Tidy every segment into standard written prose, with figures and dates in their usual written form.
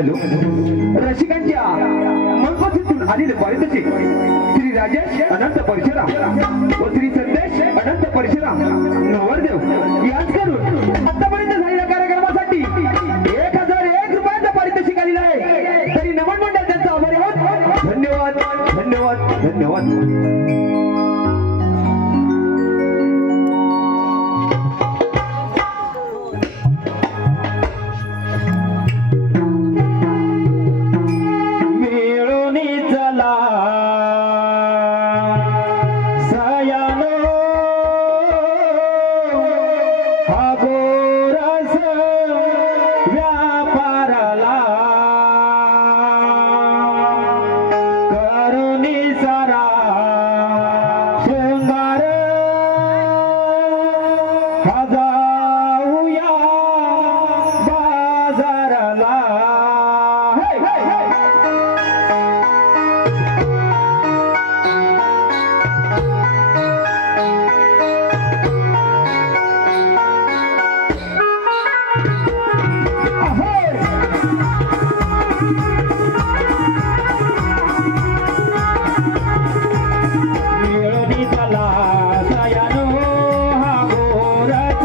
रसिकांच्या मनपसीतून आलेले पारितोषिक श्री राजेश अनंत परशुराम व श्री संदेश अनंत परशुराम नवरदेव याच करून आतापर्यंत झालेल्या कार्यक्रमासाठी 1001 रुपयाचं पारितोषिक आलेलं आहे। तरी नमन मंडळ त्यांचा आभारी आहोत। धन्यवाद धन्यवाद धन्यवाद। चला सयानो हा गोरख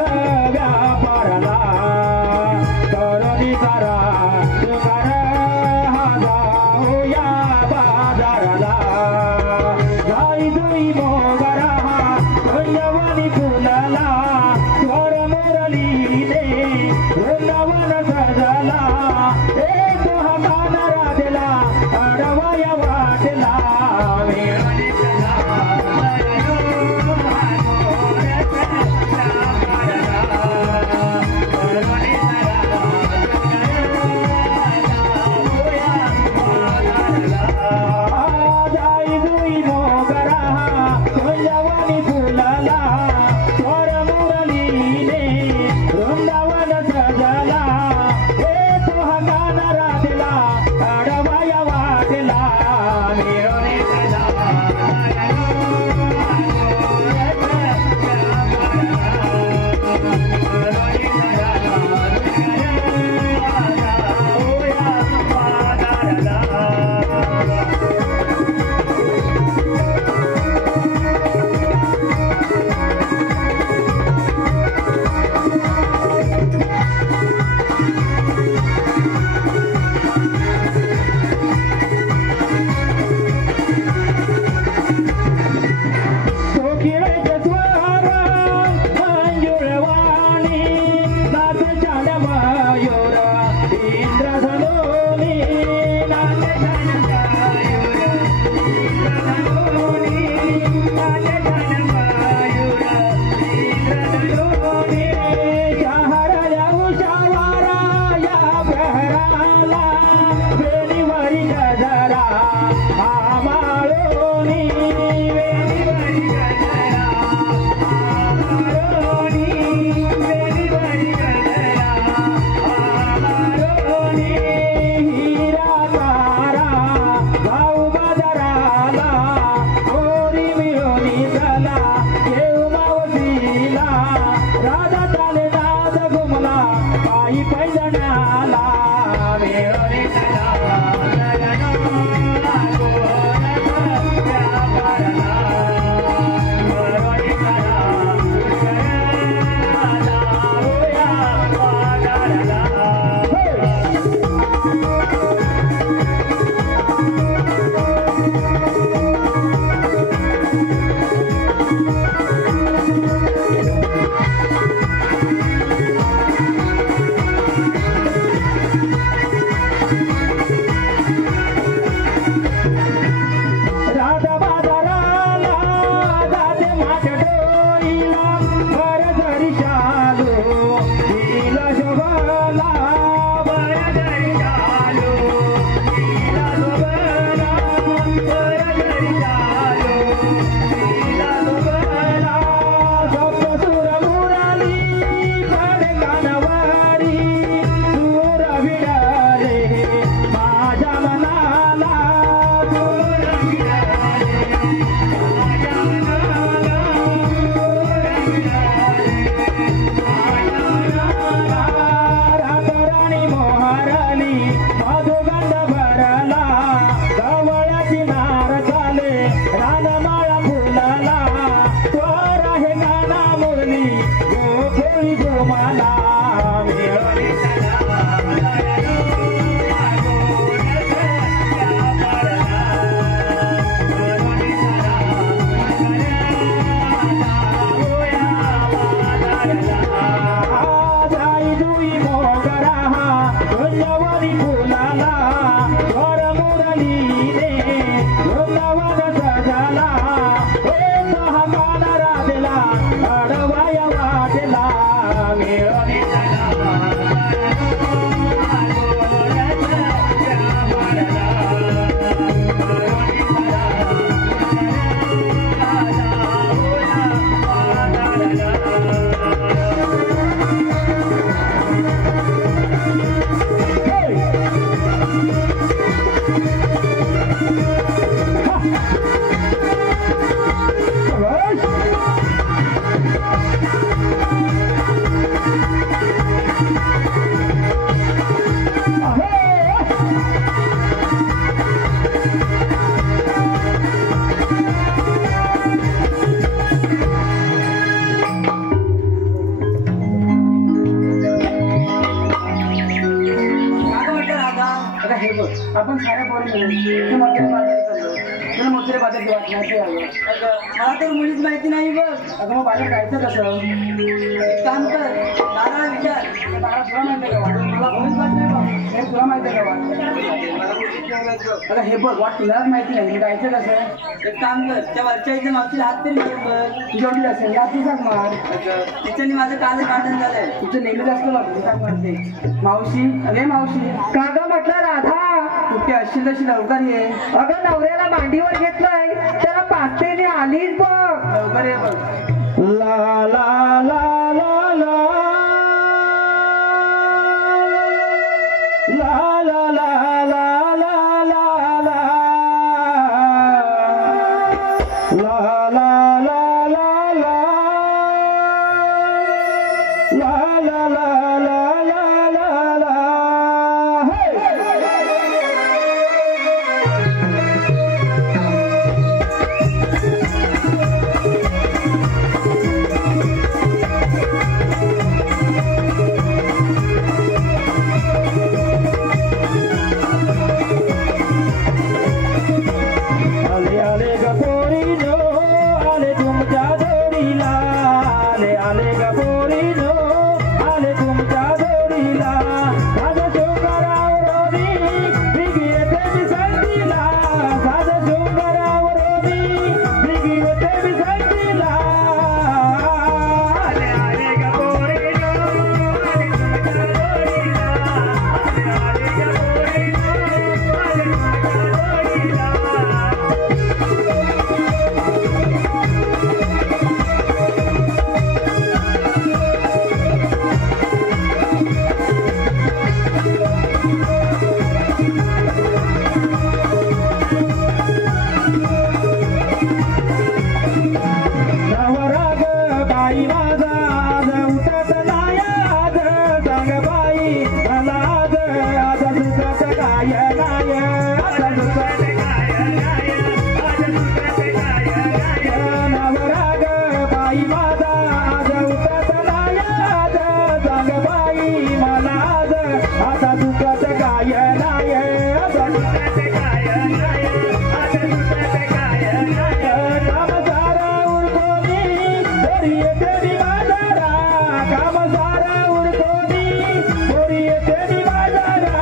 आपण साऱ्या पोरं मिळून मोठ्या बाजारी चाललो तुला मोठ्या बाजारात वाटण्याचे आलो मला तर मुळीच माहिती नाही बघ. अगं मग बाजार जायचं कसं एक काम कर दादा विचार दादा तुला माहिती आहे का वाट मला कोणीच माहिती नाही बघ. हे तुला माहिती आहे का वाट अगं हे बघ वाट तुला माहिती नाही जायचं कसं एक काम कर त्या वरच्या इथे मागच्या हात तरी मार बघ जोडली असेल या तुझाच मार तिच्याने माझं काल काढून झालंय तुझं नेहमी जास्त बघ मारते मावशी. अरे मावशी का ग म्हटलं राधा कुठे असशील तशी लवकर ये. अगं नवऱ्याला मांडीवर घेतलंय त्याला पाचतेने आलीच बघ लवकर ये बघ. ला ला ला ला ला ला आले आले ग पोरीनो आले तुमच्या जोडीला आले आले ग पोरीनो आले तुमच्या जोडीला साधं शृंगारावरोनी बिगी येते मी संगीला साधं शृंगारावरोनी बिगी येते मी संगीला आले आले ग पोरीनो आले तुमच्या जोडीला आले आले ग पोरीनो आले तुमच्या जोडीला नवराग बाई माझा आज उठत नाही आज सांग बाई मला आज आज सुखत काय नाही आज सुखत काय नाही आज सुखत काय नाही नवराग बाई माझा आज उठत नाही आज सांग बाई मला आज आता सुखत काय नाही आज सुखत काय नाही आज सुखत काय नाही काम सारा उरकोनी पोरी येते मी बाजारा काम सारा उरकोनी पोरी येते मी बाजारा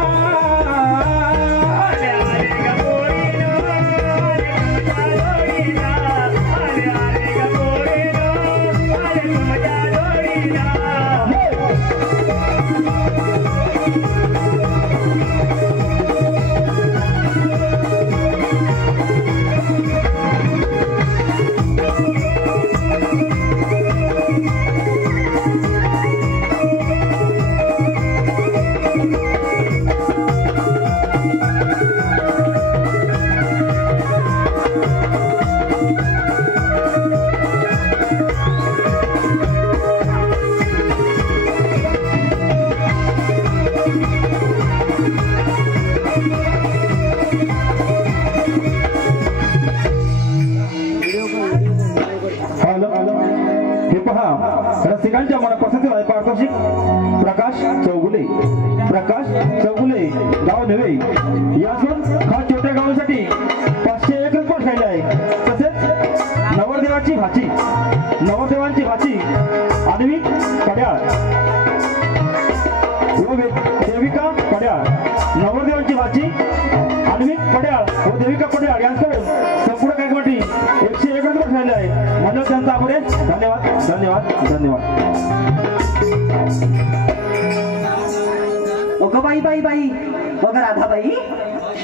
आले आले ग पोरीनो आले तुमच्या जोडीला आले आले ग पोरीनो आले तुमच्या जोडीला हॅलो हे पहा रसिकांच्या मनापासून पारितोषिक प्रकाश चौगुले गाव नव्हे यासून खास छोट्या गावांसाठी 501 रुपये खायला आहे तसेच नवरदेवांची भाची अन्वित पड्याळ व देविका पड्याळ नवरदेवांची भाची अन्वित पड्याळ व देविका पड्याळ यांच्याकडून संपूर्ण कार्यक्रमासाठी 101 रुपये खायला आहे म्हणून त्यांचा आभार आहे धन्यवाद अगं बाई अगं राधाबाई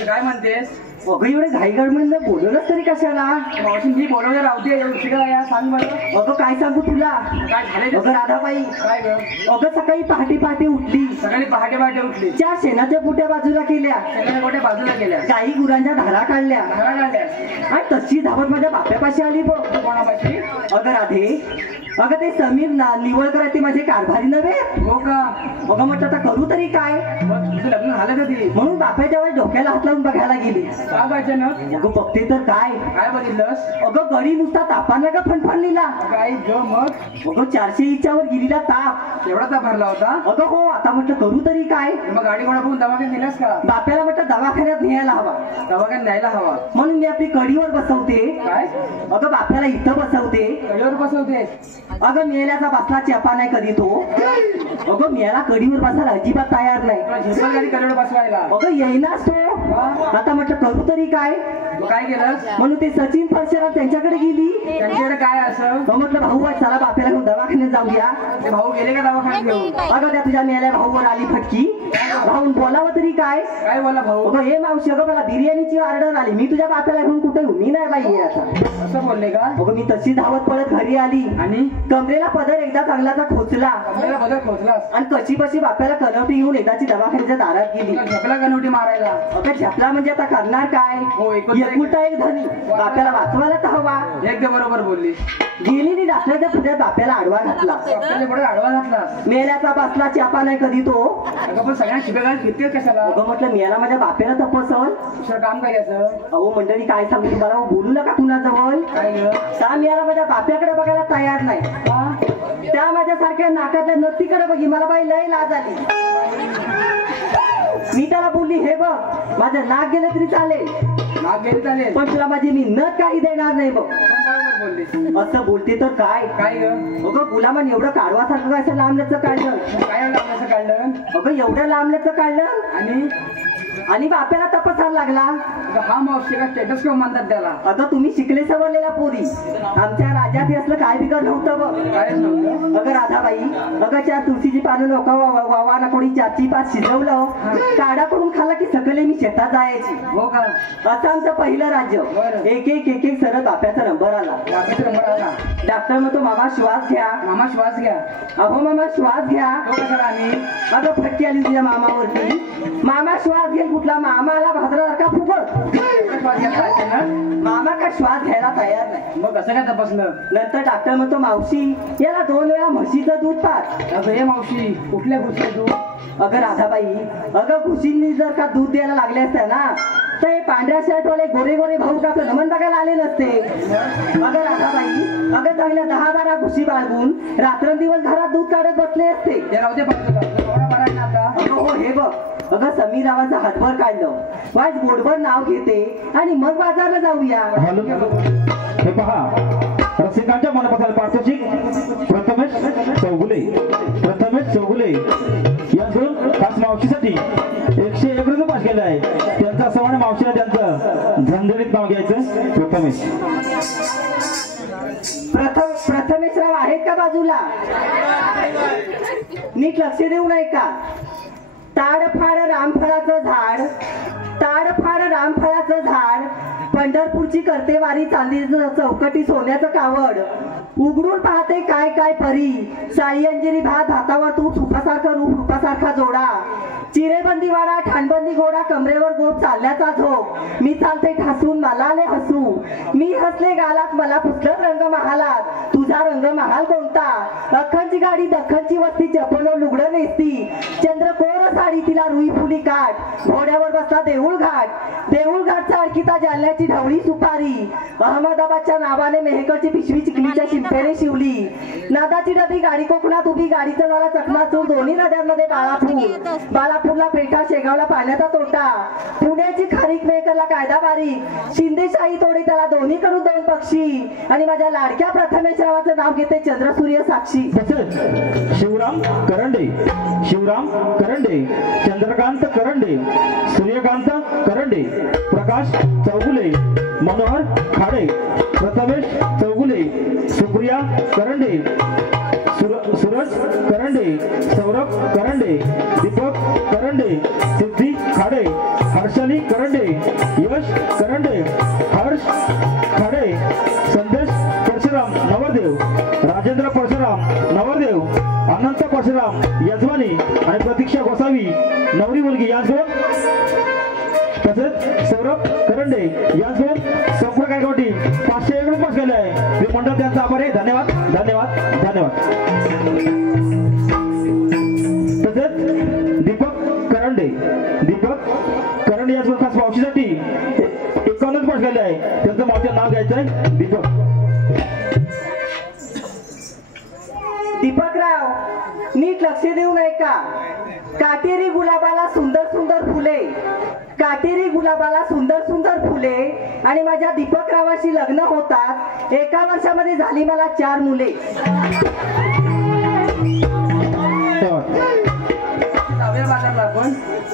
काय म्हणतेस? अगं एवढे घाईगड म्हणलं बोलवलंच तरी कशाला मावशी मी बोलवलं राहते उशिरा या सांग मला अगं काय सांगू तुला काय झाले अगं राधाबाई काय ग अगं सकाळी पहाटे उठली सकाळी पहाटे उठली 4 शेणाच्या बुट्या बाजूला केल्या सगळ्या गोट्या बाजूला गेल्या गाई गुरांच्या धारा काढल्या घरा काढल्या आणि तशी धावत माझ्या बाप्यापाशी आली बघ कोणापाशी? अगं राधे अगं ते समीर निवळकर आहे ते माझे कारभारी नव्हे हो का? अगं म्हटलं आता करू तरी काय मग तुझं लग्न झालं कधी? म्हणून बापाच्या वेळेस डोक्याला हात लावून बघायला गेली का अचानक? अगं बघते तर काय काय बघितलंस? अगं गडी नुसता तापानं का फणफणलीला काय ग मग अगं 400 इच्छावर गेलीला ताप एवढा ताप भरला होता? अगं हो आता म्हटलं करू तरी काय मग गाडी कोणा बघून दवाखान्यात नेलास का? बाप्याला म्हटलं दवाखान्यात न्यायला हवा दवाखान्यात न्यायला हवा म्हणून मी आपली कडीवर बसवते काय? अगं बाप्याला इथं बसवते कडेवर बसवते अगं मेल्याचा बसला चेपा नाही कधी तो अगं मेला कडीवर बसायला अजिबात तयार नाही तुला झेपल गाडी कडेवर बसवायला? अगं येईनाच तो आता म्हटलं करू तरी काय मग काय केलंस? म्हणून ते सचिन फडशेराव त्यांच्याकडे गेली त्यांच्याकडे काय असं? मग म्हटलं भाऊ आज चला बाप्याला घेऊन दवाखान्यात जाऊया ते भाऊ गेले का दवाखान्यात घेऊन? अगं त्या तुझ्या मेल्या भाऊवर आली फटकी भाऊन बोलावं तरी काय. काय बोला भाऊ. अगं हे मावशी, अगं मला बिर्याणीची ऑर्डर आली, मी तुझ्या बाप्याला घेऊन कुठे येऊ, मी नाही बाई ये आता. असं बोलले का. अगं मी तशी धावत पळत घरी आली आणि कमरेला पदर एकदा चांगलाचा खोचला आपल्याला बदल खोचलास. आणि कशी बशी बाप्याला कनवटी घेऊन एकदाची दवाखान्याच्या दारात गेली. झपला कनवटी मारायला. अगं झपला म्हणजे आता करणार काय. हो, एकुलता एक धनी, बाप्याला वाचवायला तर हवा. एकदम बरोबर बोलली. गेली नी डॉक्टरच्या पुढ्यात बाप्याला आडवा घातला. आपल्याला पुढे आडवा घातला. मेल्याचा बसला चापा नाही कधी तो. अगं पण सगळ्या शिबेगाळ फिरते कशाला. अगं म्हटलं मेला माझ्या बाप्याला तपसल. दुसरं काम करायचं. अहो मंडळी काय सांगू तुम्हाला, बोलू नका कुणाजवळ. काय ग. का मेला माझ्या बाप्याकडे बघायला तयार नाही. का. त्या माझ्यासारख्या नाकातल्या नत्तीकडे बघी, मला बाई लय लाज आली. मी त्याला बोलली, हे बघ माझं नाक गेलं तरी चालेल, नाक गेली चालेल, पण तुला माझी मी नथ काही देणार नाही बघ. पण बरोबर बोलली. असं बोलते तर काय. काय ग. अगं गुलामान एवढं काढवासारखं काय असं लांबल्याचं काढलं. काय असं काढलं. अगं एवढं लांबल्याचं काढलं आणि आणि बाप्याला तपासायला लागला. हा मावशी का स्टेटस किंवा म्हणतात त्याला. आता तुम्ही शिकले सवरलेल्या पोरी, आमच्या राज्यात हे असलं काय बिघड नव्हतं बघ. कायच नव्हतं. अगं राधाबाई, अगं चार तुळशीची पानं लोका वावाना कोणी 4-5 शिजवलं, काढा करून खाल्ला की सकले मी शेतात जायची. हो का. असं आमचं पहिलं राज्य. बरं. एक सरळ बाप्याचा नंबर आला. बापाचा नंबर आला. डॉक्टर म्हणतो मामा श्वास घ्या. मामा श्वास घ्या. अहो मामा श्वास घ्या. हो कशाला. आणि अगं फटकी आली तुझ्या मामावरती. मामा श्वास घेईल कुठला, मामाला भाद्रासारखा फुगत. श्वास घ्यायला ना. मामा का श्वास घ्यायला तयार नाही. मग कसं काय तपासलं. नंतर डॉक्टर म्हणतो मावशी याला 2 वेळा म्हशीचं दूध पाज. अगं हे मावशी कुठल्या गोष्टी तू. अगं राधाबाई, अगं घुशींनी जर का दूध द्यायला लागले असते ना तर हे पांढऱ्या शर्टवाले गोरे गोरे भाऊ का नमन बघायला आले नसते. अगं राधाबाई, अगं चांगल्या 10-12 घुशी बाळगून रात्रंदिवस घरात दूध काढत बसले असते. ते राहू दे बघतो आता. अगं हो हे बघ, अगं समीर रावांचं हातभर काढलं, वाज गोडभर नाव घेते आणि मग बाजारला जाऊया. हॅलो, हे पहा रसिकांच्या मनापासून पारितोषिक प्रथमेश चौगुले यांकडून खास मावशीसाठी 101 रुपये पास केले आहे. त्यांचा सवाने मावशीला त्यांचं झणझणीत नाव घ्यायचं. प्रथमेश राव आहेत का बाजूला. नीट लक्ष देऊ नये का. ताडफाड रामफळाचं झाड, ताडफाड रामफळाचं झाड, पंढरपूरची करते वारी चांदीचं चौकटी सोन्याचं कावड, उघडून पाहते काय काय परी, साई अंजिरी भातावर तू तुपासारखा रूप रूपासारखा जोडा, चिरेबंदी वाडा ठाणबंदी घोडा, कमरेवर गोप चालल्याचा झोप, मी चालते ठासून मला आले हसू, मी हसले गालात मला पुसलं रंग महालात, तुझा रंग महाल कोणता, अख्खनची गाडी दख्खनची वस्ती चपलो लुगडं नेसती, चंद्रकोर साडी तिला रुई फुली काठ, घोड्यावर बसला देऊळ घाटचा अडकिता जालन्याची ढवळी सुपारी, अहमदाबादच्या नावाने मेहकरची पिशवी चिखलीच्या शिंपेने शिवली, नादाची डबी गाडी कोकणात उभी, गाडीचा झाला चकनाचूर, दोन्ही नद्यांमध्ये बाळापूरला पेठा, शेगावला पाण्याचा तोटा, पुण्याची खारीक मेहकरला कायदा बारीक, शिंदेशाही तोडी त्याला दोन्ही कडून 2 पक्षी, आणि माझ्या लाडक्या प्रथमेश रावाचं नाव घेते चंद्रसूर्य साक्षी. शिवराम करंडे, चंद्रकांत करंडे, सूर्यकांत करंडे, प्रकाश चौगुले, मनोहर खाडे, प्रथमेश चौगुले, सुप्रिया करंडे, सूरज करंडे, सौरभ करंडे, दीपक करंडे, सिद्धी खाडे, हर्षाली करंडे, यश करंडे, हर्ष खाडे, संदेश परशुराम नवरदेव, राजेंद्र परशुराम नवरदेव, अनंत परशुराम यजमानी आणि प्रतीक्षा गोसावी नवरी मुलगी यांच्यासोबत, तसेच सौरभ करंडे यांच्यासोबत संपूर्ण गायकवाडी 501 रुपये केले आहे. ते मंडळ त्यांचा आभार आहे. धन्यवाद. तसेच दीपक करंडे यांच्यासोबत खास मावशीसाठी 51 रुपये केले आहे. त्यांचं मावशीचं नाव घ्यायचं आहे दीपकराव, नीट लक्ष देऊ नये का. काटेरी गुलाबाला सुंदर सुंदर फुले आणि माझ्या दीपकरावाशी लग्न होतात 1 वर्षामध्ये झाली मला 4 मुले.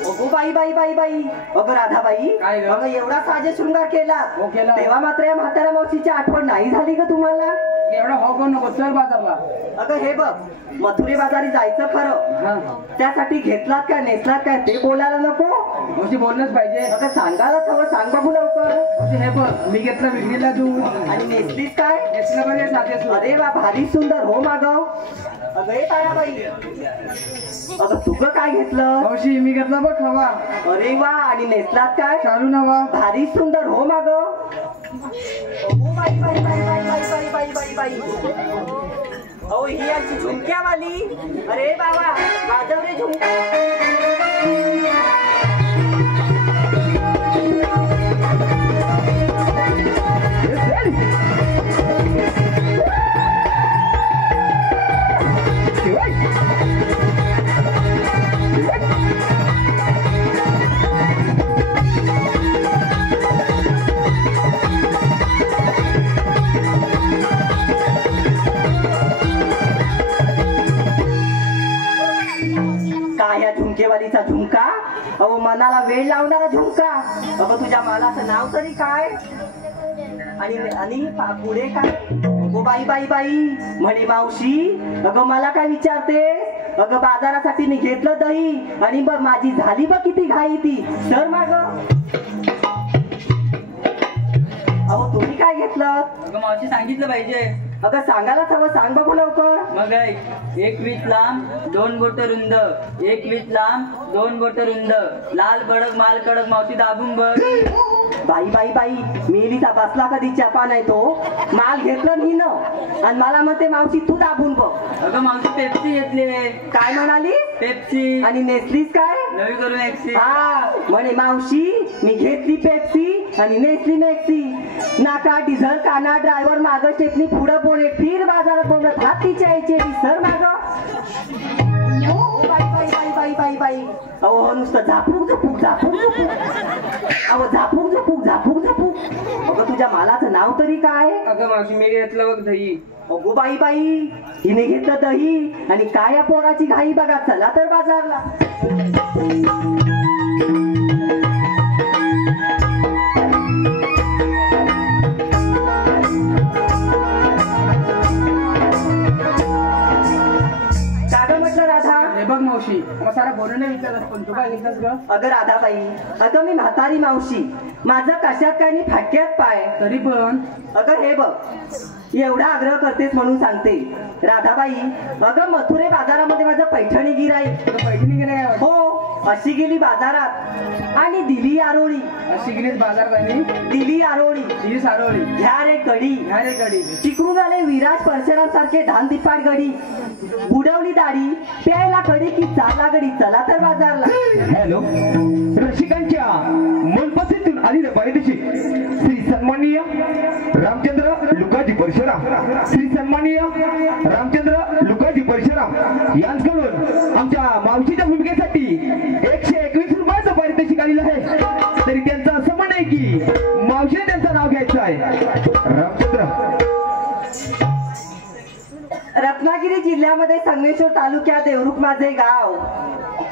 अगो बाई, अगं राधाबाई, अगं एवढा साजे शृंगार केला, तेव्हा मात्र या म्हाताऱ्या मावशीची आठवण नाही झाली का तुम्हाला. एवढा हो करू नको, चल बाजारला. अगं हे बघ, मथुरे बाजारी जायचं खरं, हा त्यासाठी घेतलात काय नेसलात काय ते बोलायला नको. मावशी बोललंच पाहिजे. अगं सांगायलाच हवं, सांग बघू लवकर. मावशी हे बघ, मी घेतला विक्रीला दूध आणि नेसलीस काय? नेसलं बरे साधे सूट. अरे वा, भारी सुंदर हो मागव. अगं हे ताराबाई, अगं तुझं काय घेतलं? मावशी मी घेतला बघ हवा. अरे वा, आणि नेसलात काय? चालू नवा. भारी सुंदर हो मागव. अहो बाई बाई बाई बाई बाई बाई बाई बाई बाई. अहो ही आमची झुमक्यावाली. अरे बाबा, वाजव रे झुमका. काय या झुमकेवालीचा झुमका? अहो मनाला वेळ लावणारा झुमका. अगं तुझ्या मालाचं नाव तरी काय? आणि आणि पुढे काय? अगो बाई बाई बाई म्हणे मावशी, अगं मला काय विचारते? अगं बाजारासाठी मी घेतलं दही आणि बघ माझी झाली बघ किती घाई ती. सर माग. अहो तुम्ही काय घेतलं? अगं मावशी सांगितलं पाहिजे. अगं सांगायलाच हवं, सांग बघू लवकर. मग एक वीट लांब 2 बोट रुंद, एक वीट लांब 2 बोट रुंद, लाल कडक माल कडक, मावशी दाबून बघ. बाई बाई बाई, मेलीचा बसला कधी चपा नाही तो. माल घेतलं मी न आणि मला म्हणते मावशी तू दाबून बघ. अगं मावशी पेप्सी घेतली. काय म्हणाली? पेप्सी. आणि नेसलीस काय? नवी करून एक्सी. हा म्हणे मावशी मी घेतली पेप्सी आणि नेसली मेक्सी. नाका डिझल काना ड्रायव्हर माग स्टेपनी पुढं बोले फिर बाजारात बोलत हातीच्या यायचे सर माग. बाई बाई बाई बाई बाई बाई. अहो नुसतं झापूक झुपूक झापूक झुपूक. अहो झापूक झुपूक झापूक झुपूक. अगं तुझ्या मालाचं नाव तरी काय? अगं मावशी मी घेतलं बघ दही. अगो बाई बाई, हिने घेतलं दही आणि काय या पोराची घाई बघा. चला तर बाजारला. बघ मावशी, मग सारा बोलून नाही विचारत, पण तू काय घेतलास ग? अगं राधाबाई, अगं मी म्हातारी मावशी, माझं कशात काय नाही फाटक्यात पाय. तरी पण अगं हे बघ, एवढा आग्रह करतेस म्हणून सांगते राधाबाई. अगं मथुरे बाजारामध्ये माझं पैठणी गिराईक. पैठणी गेले काय? हो, अशी गेली बाजारात आणि दिली आरोळी. अशी गेलीस बाजारात आणि दिली आरोळी. दिली सारोळी. घ्या रे कडी. घ्या रे कडी. चिकरून आले विराज परशुराम सारखे धानदिपाट गडी. बुडवली दाढी, प्यायला कडी की चाला गडी. चला तर बाजारला. हॅलो, रसिकांच्या मनपसीतून आलेले पारितोषिक श्री सन्माननीय रामचंद्र लुकाजी परशुराम, श्री सन्माननीय रामचंद्र लुकाजी परशुराम यांच्याकडून आमच्या मावशीच्या भूमिकेसाठी 121 रुपयाचं पारितोषिक आलेलं आहे. तरी त्यांचं असं म्हण आहे की मावशीने त्यांचं नाव घ्यायचं आहे. रामचंद्र. रत्नागिरी जिल्ह्यामध्ये संगमेश्वर तालुक्यात देवरुख माझे गाव.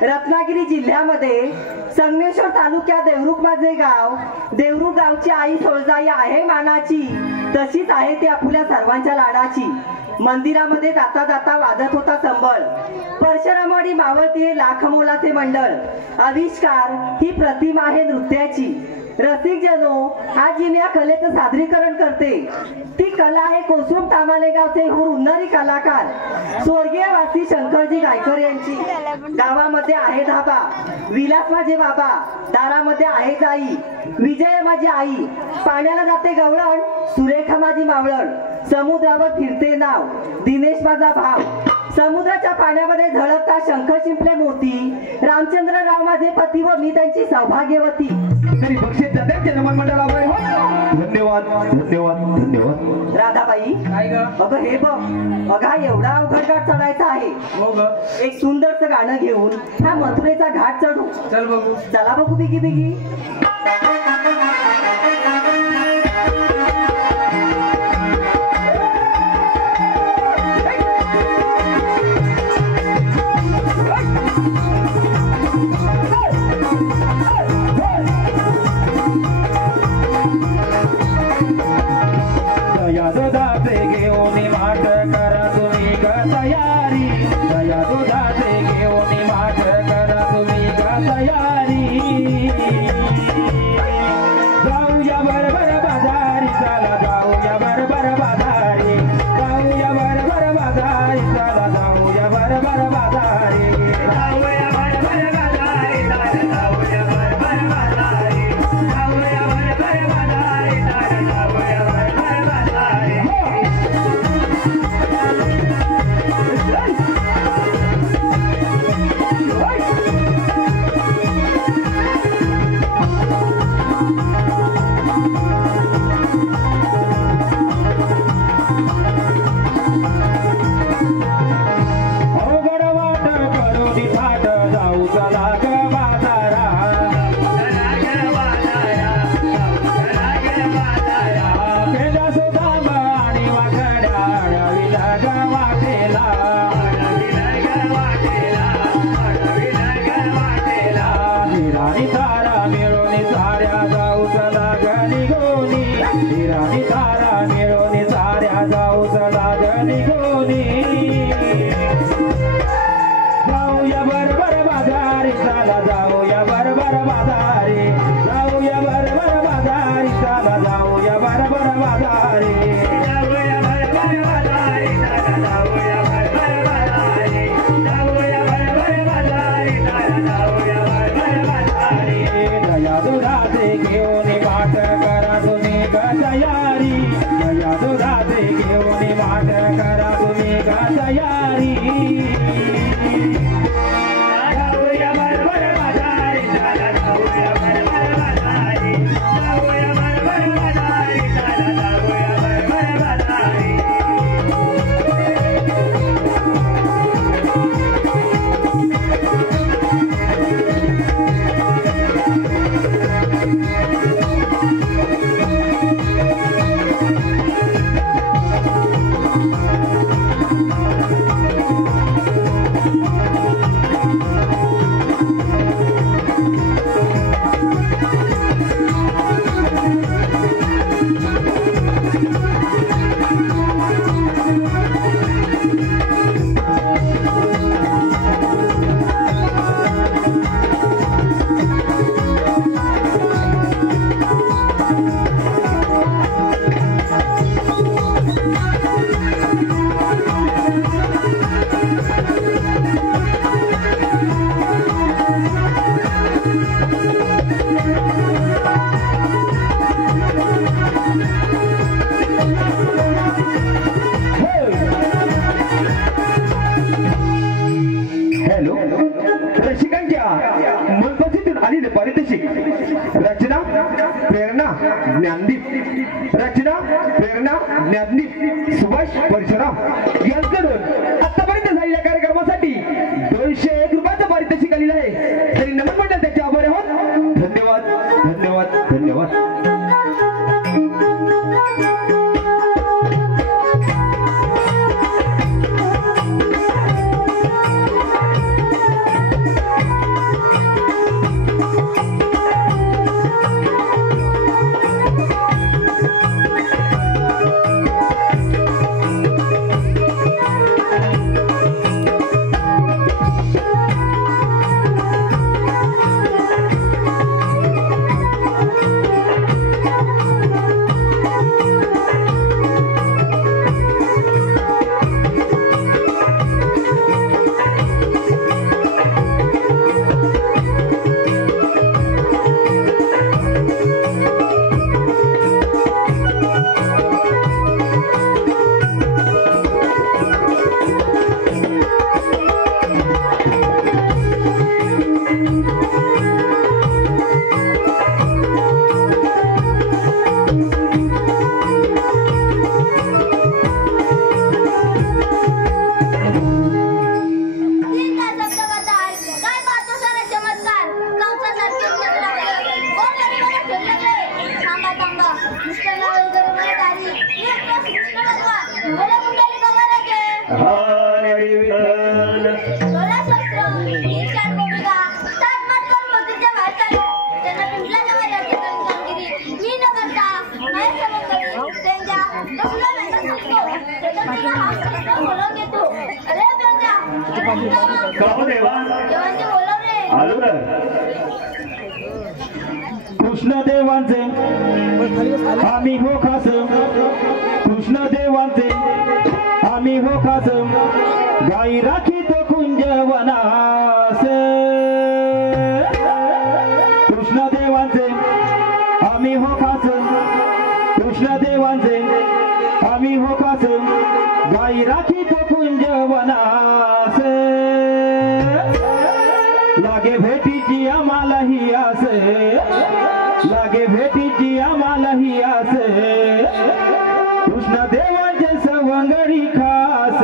रत्नागिरी जिल्ह्यामध्ये संगमेश्वर तालुक्यात देवरुख माझे गाव. देवरुख गावची आई सोळजाई आहे मानाची, तशीच आहे ती आपल्या सर्वांच्या लाडाची. मंदिरामध्ये जाता जाता वाजत होता संबळ. परशुरामवाडी मावळती हे लाख मोलाचे मंडळ. आविष्कार ही प्रतिमा आहे नृत्याची. रसिक जनो आज जी या कलेचं सादरीकरण करते ती कला आहे कोसरूम तामाले गावचे हुर उन्नरी कलाकार स्वर्गीय वासी शंकरजी गायकर यांची. गावामध्ये आहे धाबा, विलास माझे बाबा, दारामध्ये आहे जाई, विजय माझी आई, पाण्याला जाते गवळण, सुरेखा माझी मावळण, समुद्रावर फिरते नाव, दिनेश माझा भाव, समुद्राच्या पाण्यामध्ये झळकता शंख शिंपले मोती, रामचंद्रराव माझे पती व मी त्यांची सौभाग्यवती. तरी बक्षीस जाते नमन मंडळाला. धन्यवाद धन्यवाद धन्यवाद. राधाबाई, काय ग? अगं हे बघ, बघा एवढा अवघड घाट चढायचा आहे. हो ग. एक सुंदरचं गाणं घेऊन हा मथुरेचा घाट चढू. चल बघू. चला बघू बिगी बिगी. यादोदा घेऊन तयारी दया दुधाचे घेऊन माठ करा तुम्ही का तयारी जाऊया बरोबर बाजारी चला जाऊया बरोबर बाजारी जाऊया बरोबर बाजारी चला जाऊया बरोबर बाजारी जाऊया बरोबर बाजारी जाऊया बरोबर बाजारी जाऊया बरोबर बाजारी जाऊया बरोबर बाजारी अवघड वाट करून थाट जाऊ चला ग बाजारा पेजा सुदाम आणि वाकड्या अडविला ग वाटेला हिराणी तारा मिळून साऱ्या जाऊ चला ग निघोनी हिराणी तारा मिळून साऱ्या जाऊ चला ग निघोनी जाऊया बरोबर बाजारी चला जाऊया बरोबर बाजारी जाऊया बरोबर बाजारी चला जाऊया बरोबर बाजारी जाऊया बरोबर बाजारी चला जाऊया बरोबर बाजारी जाऊया बरोबर बाजारी चला जाऊया बरोबर बाजारी दया दुधाचे घेऊन माठ करा तुम्ही ग तयारी दया दुधाचे घेऊन माठ करा तुम्ही ग तयारी जाऊया बरोबर बाजारी चला जाऊया बरोबर बाजारी जाऊया बरोबर बाजारी चला जाऊया बरोबर बाजारी हॅलो रसिकांच्या मनपसीतून आलेले पारितोषिक रचना प्रेरणा ज्ञानदीप रचना प्रेरणा ज्ञानदीप सुभाष परशुराम यांच्याकडून आतापर्यंत झालेल्या कार्यक्रमासाठी 201 रुपयाचं पारितोषिक आलेलं आहे तरी नमन मंडळ त्याचे आभारी आहोत धन्यवाद धन्यवाद धन्यवाद त्यांच्या काहो देवा आलो ना कृष्णदेवांचे आम्ही हो खास कृष्णदेवांचे आम्ही हो खास गाई राखी तो कुंजवनास कृष्णदेवांचे आम्ही हो खास कृष्णदेवांचे आम्ही हो खास गाई राखी तो कुंजवनास लागे भेटीची आम्हाला ही आस लागे भेटीची आम्हाला ही आस कृष्णदेवांचे सवंगडी खास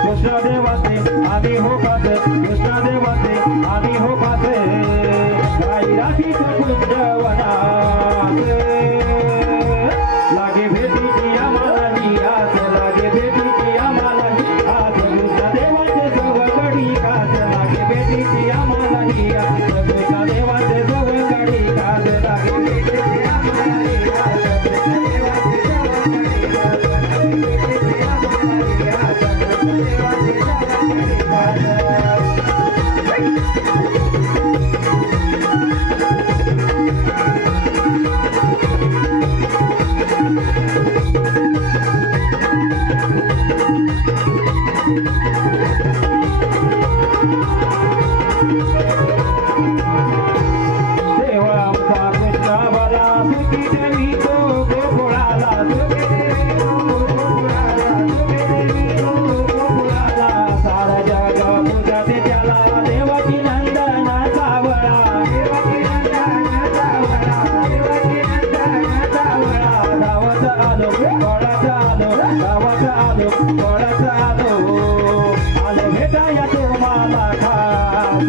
कृष्णदेवाचे आम्ही हो खास कृष्णदेवाचे आम्ही हो खास गाई राखी कुंजवनास लागे भेटीची आम्हाला ही आस लागे भेटीची आम्हाला ही आस कृष्णदेवाचे सवंगडी खास लागे भेटीची आम्हाला ही आस कृष्णदेवाचे सवंगडी खास लागे भेटीची आम्हाला ही आस कृष्णदेवाचे सवंगडी खास लागे भेटीची आम्हाला ही आस कृष्णदेवाचे सवंगडी देवा आमचा कृष्ण बाला सुखी देवी तो गोकुळाला सुखी देवी तो गोकुळाला सुखी देवी तो गोकुळाला सारा जग पूजाते त्याला देवाची नंदना सावळा देवाची नंदना सावळा देवाची नंदना सावळा गावात आलो वडात आलो गावात आलो वडात आलो आलो भेटाया तुम्हाला खास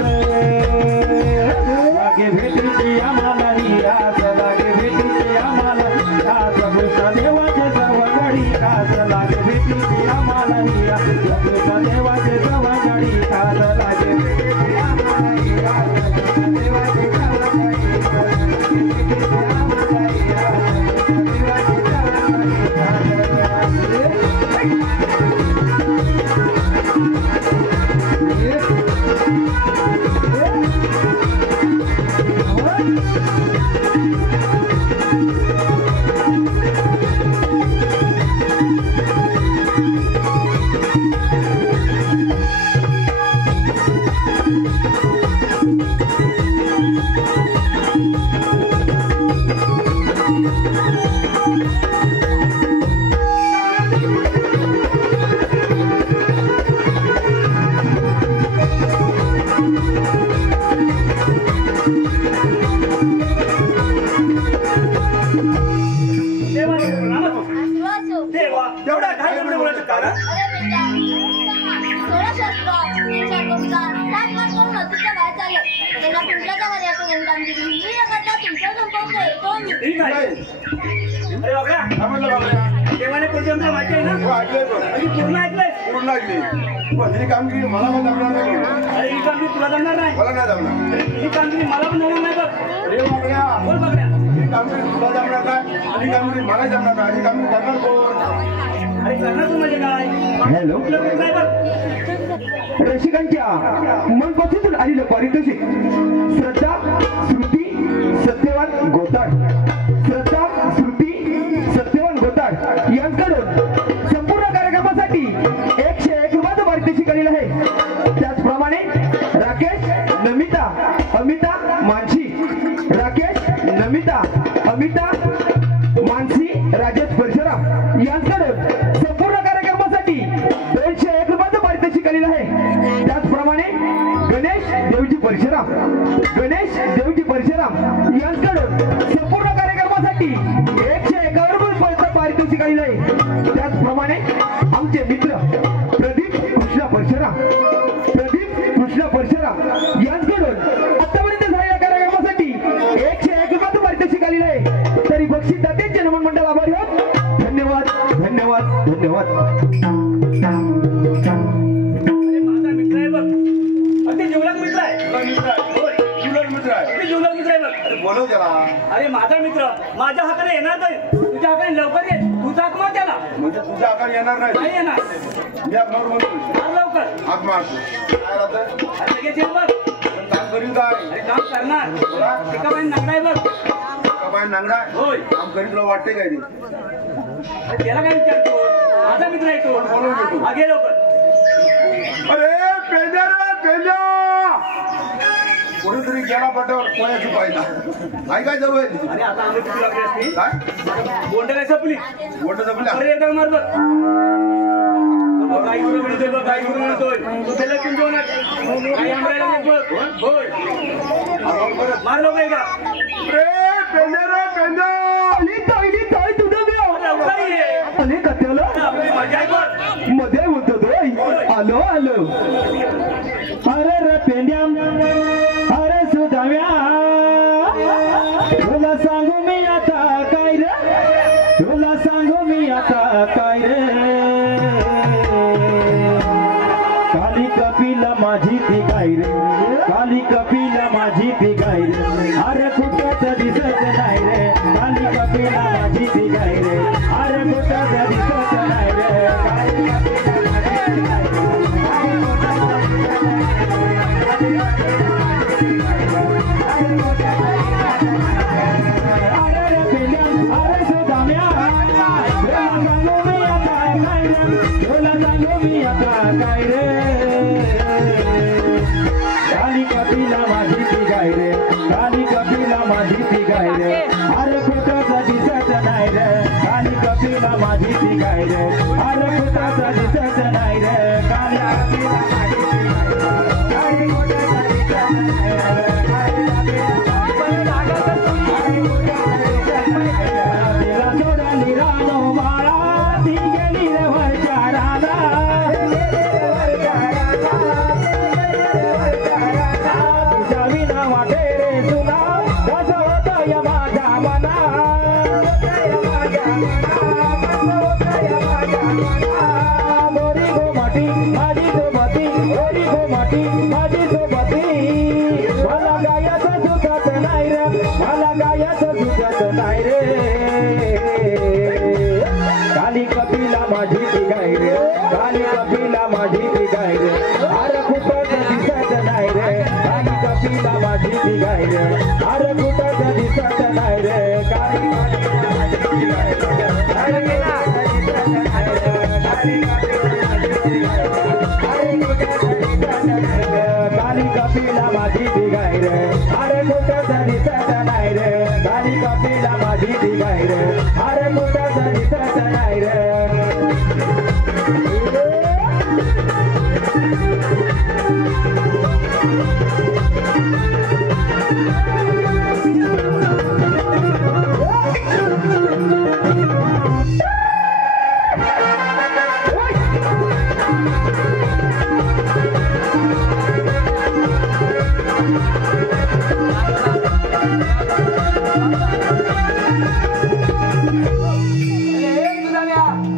लागे भेटीची आम्हाला ही आस लागे भेटीची आम्हाला खास कृष्णदेवाचे सवंगडी खास लागे भेटीची आम्हाला ही आस कृष्णदेवाचे सवंगडी खास लागे भेटीची आम्हाला ही आस कृष्णदेवाचे सवंगडी खास लागे भेटीची आम्हाला ही आस कृष्णदेवाचे सवंगडी देवा एवढा घाई एवढं बोलायचं कारण ठीक आहे अरे बाबा देवाने कोणती आमच्या माहिती आहे ना आणि पूर्ण ऐकलंय पूर्ण ऐकली पण ही कामगिरी मला पण जमणार नाही अरे ही कामगिरी तुला जमणार नाही मला नाही जमणार ही कामगिरी मला पण जमणार नाही बघ अरे बाबड्या बोल बघण्या ही कामगिरी तुला जमणार नाही आणि कामगिरी मला जमणार नाही ही कामगिरी करणार कोण अरे करणार तू म्हणजे काय हॅलो तुला कोण नाही बघ रसिकांच्या मनपतीतून आलेलं पारितोषिक श्रद्धा श्रुती सत्यवान गोताड श्रद्धा श्रुती सत्यवान गोताड यांकडून संपूर्ण कार्यक्रमासाठी 101 रुपयाचं पारितोषिक आलेलं आहे. त्याचप्रमाणे राकेश नमिता अमिता मानसी राकेश नमिता अमिता मानसी राजेश परशुराम यांकडून संपूर्ण कार्यक्रमासाठी 201 रुपयाचं पारितोषिक आलेलं आहे. त्याचप्रमाणे गणेश देवजी परशुराम यांकडून संपूर्ण कार्यक्रमासाठी 151 रुपयाचं पारितोषिक आलेलं आहे. त्याचप्रमाणे आमचे मित्र प्रदीप कृष्ण परशुराम यांकडून आतापर्यंत झालेल्या कार्यक्रमासाठी 101 रुपयाचं पारितोषिक आलेलं आहे. तरी बक्षीस दात्यांचे नमन मंडळ आभारी आहोत. धन्यवाद. धन्यवाद धन्यवाद. अरे माझा मित्र आहे बघ. अगदी जीवलग मित्र आहे. होय. जीवलग मित्र आहे. अगदी जीवलग मित्र आहे बघ. अरे बोलव त्याला. अरे माझा मित्र माझ्या हाताने येणार नाही. तुझ्या हाताने लवकर ये. तू जाक मार त्याला. म्हणजे तुझ्या आकार येणार नाही नाही. येणार. मी आपल्यावर म्हणतो मार लवकर. हाक मारतो. काय राहतं? अरे लगेच ये बघ. काम करीन काय? अरे काम करणार. एका बाई नागडा आहे बघ. कबाय नांगडा होय. काम करीन तुला वाटते काय ते? अरे त्याला काय विचारतो. माझा मित्र आहे तो. बोलवून घेतो. आगे लवकर. अरे पेंड्या रे पेंड्या कोणीतरी गेला पटावर कोणाची पाहिला काय काय जवळ अरे आता आम्ही किती लागले असतील. काय बोंडाला सपली. मोठं जपल्या अरे एकदा मार बघ. बघ, काय गुरु मिळतोय बघ. काय गुरु मिळतोय. तू त्याला चिंतो ना. काय आंबरायला बघ. होय. मार लवकर एकदा. रे पेंड्या रे पेंड्या काय तुझं लवकर ये. अरे कथेला आपली मजा आहे बघ. मध्ये होतो आलो आलो. अरे रे पेंड्या अरे सुधाव्या तुला सांगू मी आता काय रे. तुला सांगू मी आता काय रे. काली कपिला माझी ती गाय रे. काली कपिला माझी ती गाय रे. अरे कुठंच दिसत नाही रे. काली कपिला माझी ती गाय रे. अरे कुठंच दिसत नाही रे. काली कपिला माझी ती गाय रे. अरे रे पेंड्या अरे सुदाम्या तुला सांगू मी आता काय रे. काली कपिला माझी ती गाय रे. काली कपिला माझी ती गाय रे. अरे कुठंच दिसत नाही रे. काली कपिला माझी ती गाय रे. अरे कुठंच दिसत नाही रे. काली कपिला माझी ती गाय रे. अरे कुठंच दिसत नाही रे. काली कपिला सोडाली रानो माळा ती गेली रे वरच्या राना. तुझ्या विना वाटे रे तुला कसं होतं या माझ्या मना. मोरी गोमाटी माझी सोबती. मोरी गोमाटी माझी सोबती. मला गायचं सुचत नाही रे. मला गायचं सुचत नाही रे. काली कपिला माझी ती गाय रे. काली कपिला माझी ती गाय रे. अरे कुठंच दिसत नाही रे. काली कपिला माझी ती गाय रे. अरे कुठंच दिसत नाही रे. काली कपिला माझी ती गाय रे. अरे कुठंच दिसत नाही रे. काली कपिला माझी ती गाय रे. अरे कुठंच दिसत नाही रे. काली कपिला माझी ती गाय रे. अरे कुठंच दिसत नाही रे. काली कपिला माझी ती गाय रे. अरे कुठंच दिसत नाही रे.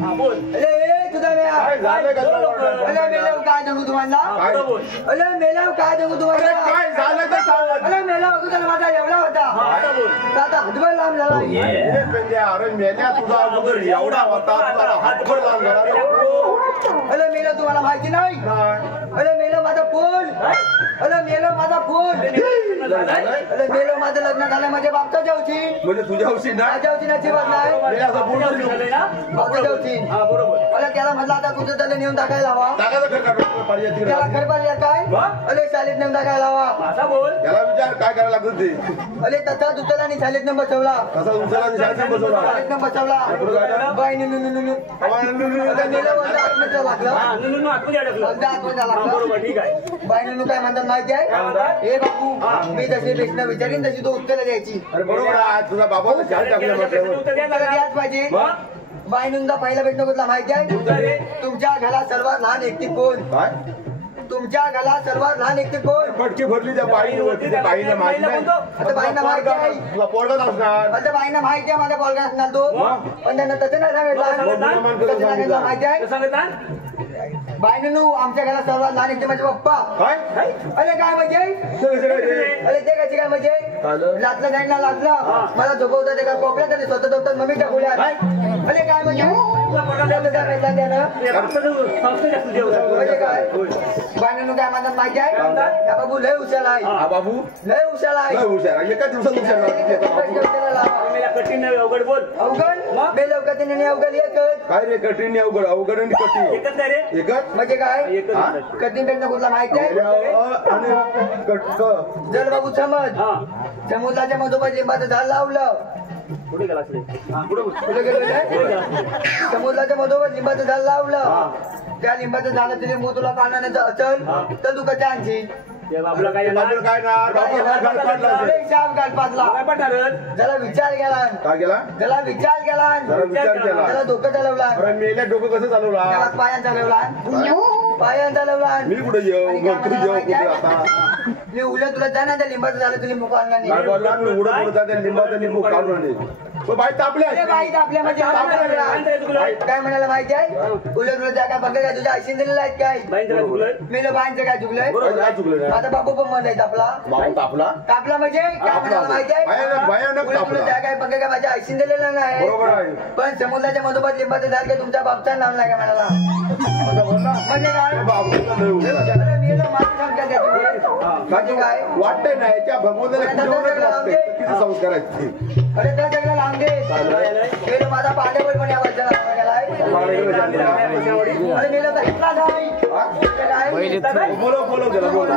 हा बोल. काय झालं का तुला? काय सांगू तुम्हाला. काय अरे मेला काय सांगू अरे तुम्हाला. काय झालं तर सांग. अरे मेला अगोदर माझा एवढा होता. आता बोल. आता हातभर लांब झाला. अरे पेंड्या अरे मेल्या तुझा अगोदर एवढा होता तुला हातभर लावून झाला रे. अरे मेला तुम्हाला माहिती नाही. अरे मेला माझा फोन. अरे मेला माझा फोन. अरे मेला माझं लग्न झालं माझ्या बापच्या होती. म्हणजे तुझ्या हौशी ना माझ्या होती नशिबात नाही. मेल्या असं बोलून घेऊ. झालंय ना. बापच्या होती. हा बरोबर. अरे त्याला म्हटलं आता कुठं त्याला नेऊन टाकायला हवा. टाकायचं कर का पाहिजे तिकडे. त्याला घर पाहिजे काय. वा? अरे शाळेत नेऊन टाकायला हवा. माझा बोल. त्याला विचार काय करायला लागतं ते. अरे तसा दुसरा आणि शाळेत नेऊन बसवला. कसा उचलला आणि शाळेत बसवला. शाळेत नेऊन बसवला. पुढं काय झालं? बाई नु नु नु नु नु. अरे मेला वरनं आतमध्ये लागलं. हा नुनू आतमध्ये अडकलं. वरनं आतमध्ये हा, लागलं. बरोबर ठीक आहे. बाईनं काय म्हणतात माहिती काय म्हणतात? आहे. हे बाबू मी तशी प्रश्न विचारीन तशी तो उत्तर द्यायची. अरे बरोबर आहे तुझा बाबा शाळेत टाकलं म्हटल्यावर. उत्तर द्या त्याला जरा. द्याच पाहिजे. वा? बाईनुंदा पहिला प्रश्न कुठला माहिती उत्तर आहे. दे. तुमच्या घरात सर्वात लहान व्यक्ती कोण. काय तुमच्या घरात सर्वात लहान व्यक्ती कोण? फटकी भरली त्या बाईनं त्या बाईनं माहिती नाही आता बाईंना माहिती आहे. तुला पोरगाच असणार आता बाईंना माहिती आहे माझा पोरगा असणार तो. पण त्यांना तसं नाही सांगितलं. कसं सांगितलं माहिती आहे? बाईनं आमच्या घरात सर्वात लहान व्यक्ती माझे पप्पा. काय अरे काय म्हणजे? अरे ते कशी काय म्हणजे? लाटलं जाईल ना लाटलं मला झोपवतात एका कोपऱ्यात आणि स्वतः झोपतात मम्मी टाकूया. अरे काय म्हणजे? म्हणजे काय बाईनं काय म्हणतात माहिती आहे? त्या बाबू लय हुशार आहे. हा बाबू लय हुशार आहे. लय हुशार एका दिवसात हुशार अवघड बे लवकतीने नाही अवघड एकच. काय रे कठीण अवघड अवघड आणि कठीण एकच म्हणजे काय कठीण पेटणं कुठला माहिती आहे? आणि जर बाबू समज समुद्राच्या मधोमध लिंबाचं झाड लावलं. कुठे गेलो रे? समुद्राच्या मधोमध लिंबाचं झाड लावलं. त्या लिंबाचं झाडाचं लिंबू तुला पाण्याचं असेल तर तू कशा आणशील? काय ना जरा विचार केला. काय केला त्याला विचार केला. विचार केला त्याला डोकं चालवला. अरे मेल्या डोकं कसं चालवला त्याला पायान चालवला. पायान चालवला. मी कुठे येऊ तू येऊ कुठे आता मी उलट तुला जा ना त्या लिंबाचं झालं लिंबू काढला नाही. काय बोलला मी उडत उडत त्या लिंबाचा लिंबू काढून आले बाई तापल्या अरे बाई आपल्या म्हणजे काय म्हणाला माहिती आहे? उलट तुला त्या काय बघा काय तुझ्या आईशीन दिलेला आहेत काय? मेलं बाईंचं काय चुकलंय? काय चुकलं आता बापू पण मन आहे आपला बाबू तापला कापला म्हणजे काय म्हणाला माहिती आहे? भयानक उलट तुला त्या काय बघा काय माझ्या आईशीन दिलेलं नाही. बरोबर आहे पण समुद्राच्या मधोमध लिंबाचं झाड काय तुमच्या बापचा नाव नाही का म्हणाला? असं बोलला म्हणजे काय? बाबूचा लय हुशार. अरे मेलं माझी संख्या त्याची म्हणजे काय? वाटतंय नाही त्या भगवंताला कुठे वाटतंय किती संस्कार आहेत ते. अरे त्या सगळ्या लांबे मेलं माझा पांडेवर पण या वर्षाला गेलाय. अरे मेलं तर इतका नाही. काय? बोलो बोलो गेला बोलो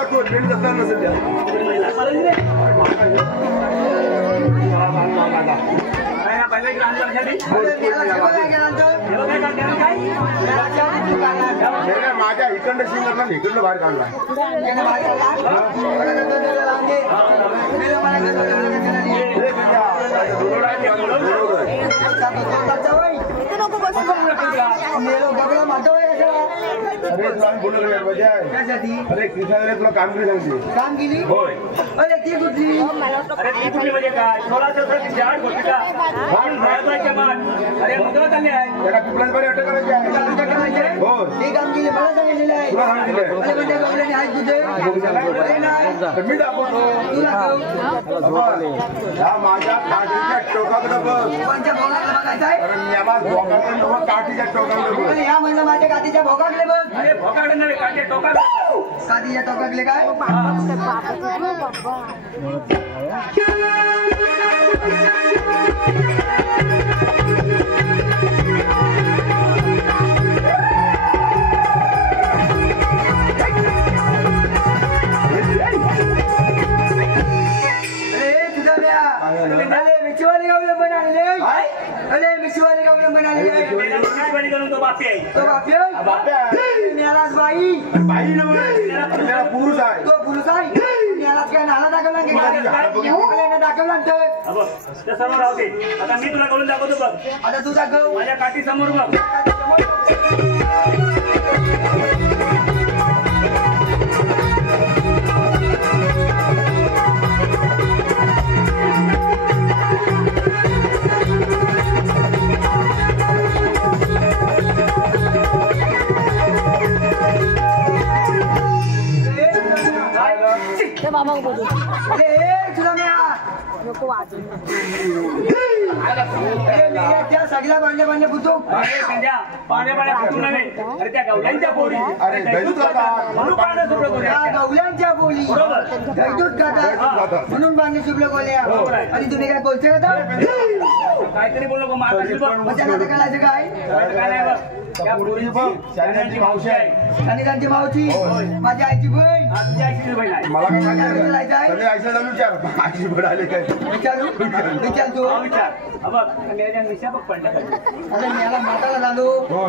बघ तू ट्रेन कसला नसेल त्या. माझ्या इकडनं शिंगरला इकडनं बाहेर काढला. अरे तुला बोललो अरे कृष्णाने तुला कामगिरी सांगते. कामगिरी होय. अरे ती कुठली अरे ती कुठली म्हणजे काय 16 होती का अरे मुद्रा चालले आहे त्याला पिपळाची बारी अटक करायची आहे. हो ती कामगिरी मला सांगितलेलं आहे. तुला सांगितलंय. अरे म्हणजे गवल्याने हात तुझे तर मी दाखवतो. तू दाखव. हा माझ्या काठीच्या टोकाकडे बघ. कोणत्या भोगातलं बघायचं आहे? कारण याला भोगाकडे नव्हतं, काठीच्या टोकाकडे बघ. अरे ह्या म्हणलं माझ्या काठीच्या भोगातले बघ. अरे भोकाडे नव्हे काटे टोका काठीच्या टोकातले काय मिक्सीवाले गावलं पण आणले. अरे मिक्सीवाले गावलं पण आणले. तो बापी आहे तो बाप्या मेलाच बाई बाई नव्हतं, त्याला पुरुष आहे. तो पुरुष आहे. मेलाच काय नाला दाखवला दाखवला ते सर्व राहू दे. आता मी तुला करून दाखवतो बघ. आता तू दाखव. माझ्या काठी समोर बघ. तुला त्या सगळ्या भांड्या भांड्या बुजू पाण्या फुटून नव्हे. अरे त्या गवल्यांच्या पोरी अरे दैदूत खातात. म्हणून पाण्या सुटलं त्या गोल्या. गवल्यांच्या बोली दूध खातात म्हणून भांडे सुटलं गोल्या. आणि तुम्ही काय बोलते का काहीतरी बोललो का मागाशी बघ. करायचं काय काय नाही बघ. त्या पोरीची शाळेची मावशी आहे आणि त्यांची मावची माझी आईची बहीण तुझी आईची बहीण आहे. मला काय सांगायचं सगळे आईला जाऊन विचार आईची बड आले काय विचारू विचार तू हा विचार. हा बघ मेल्या निशा बघ पडल्या खाली. अरे मला म्हातारा झालो हो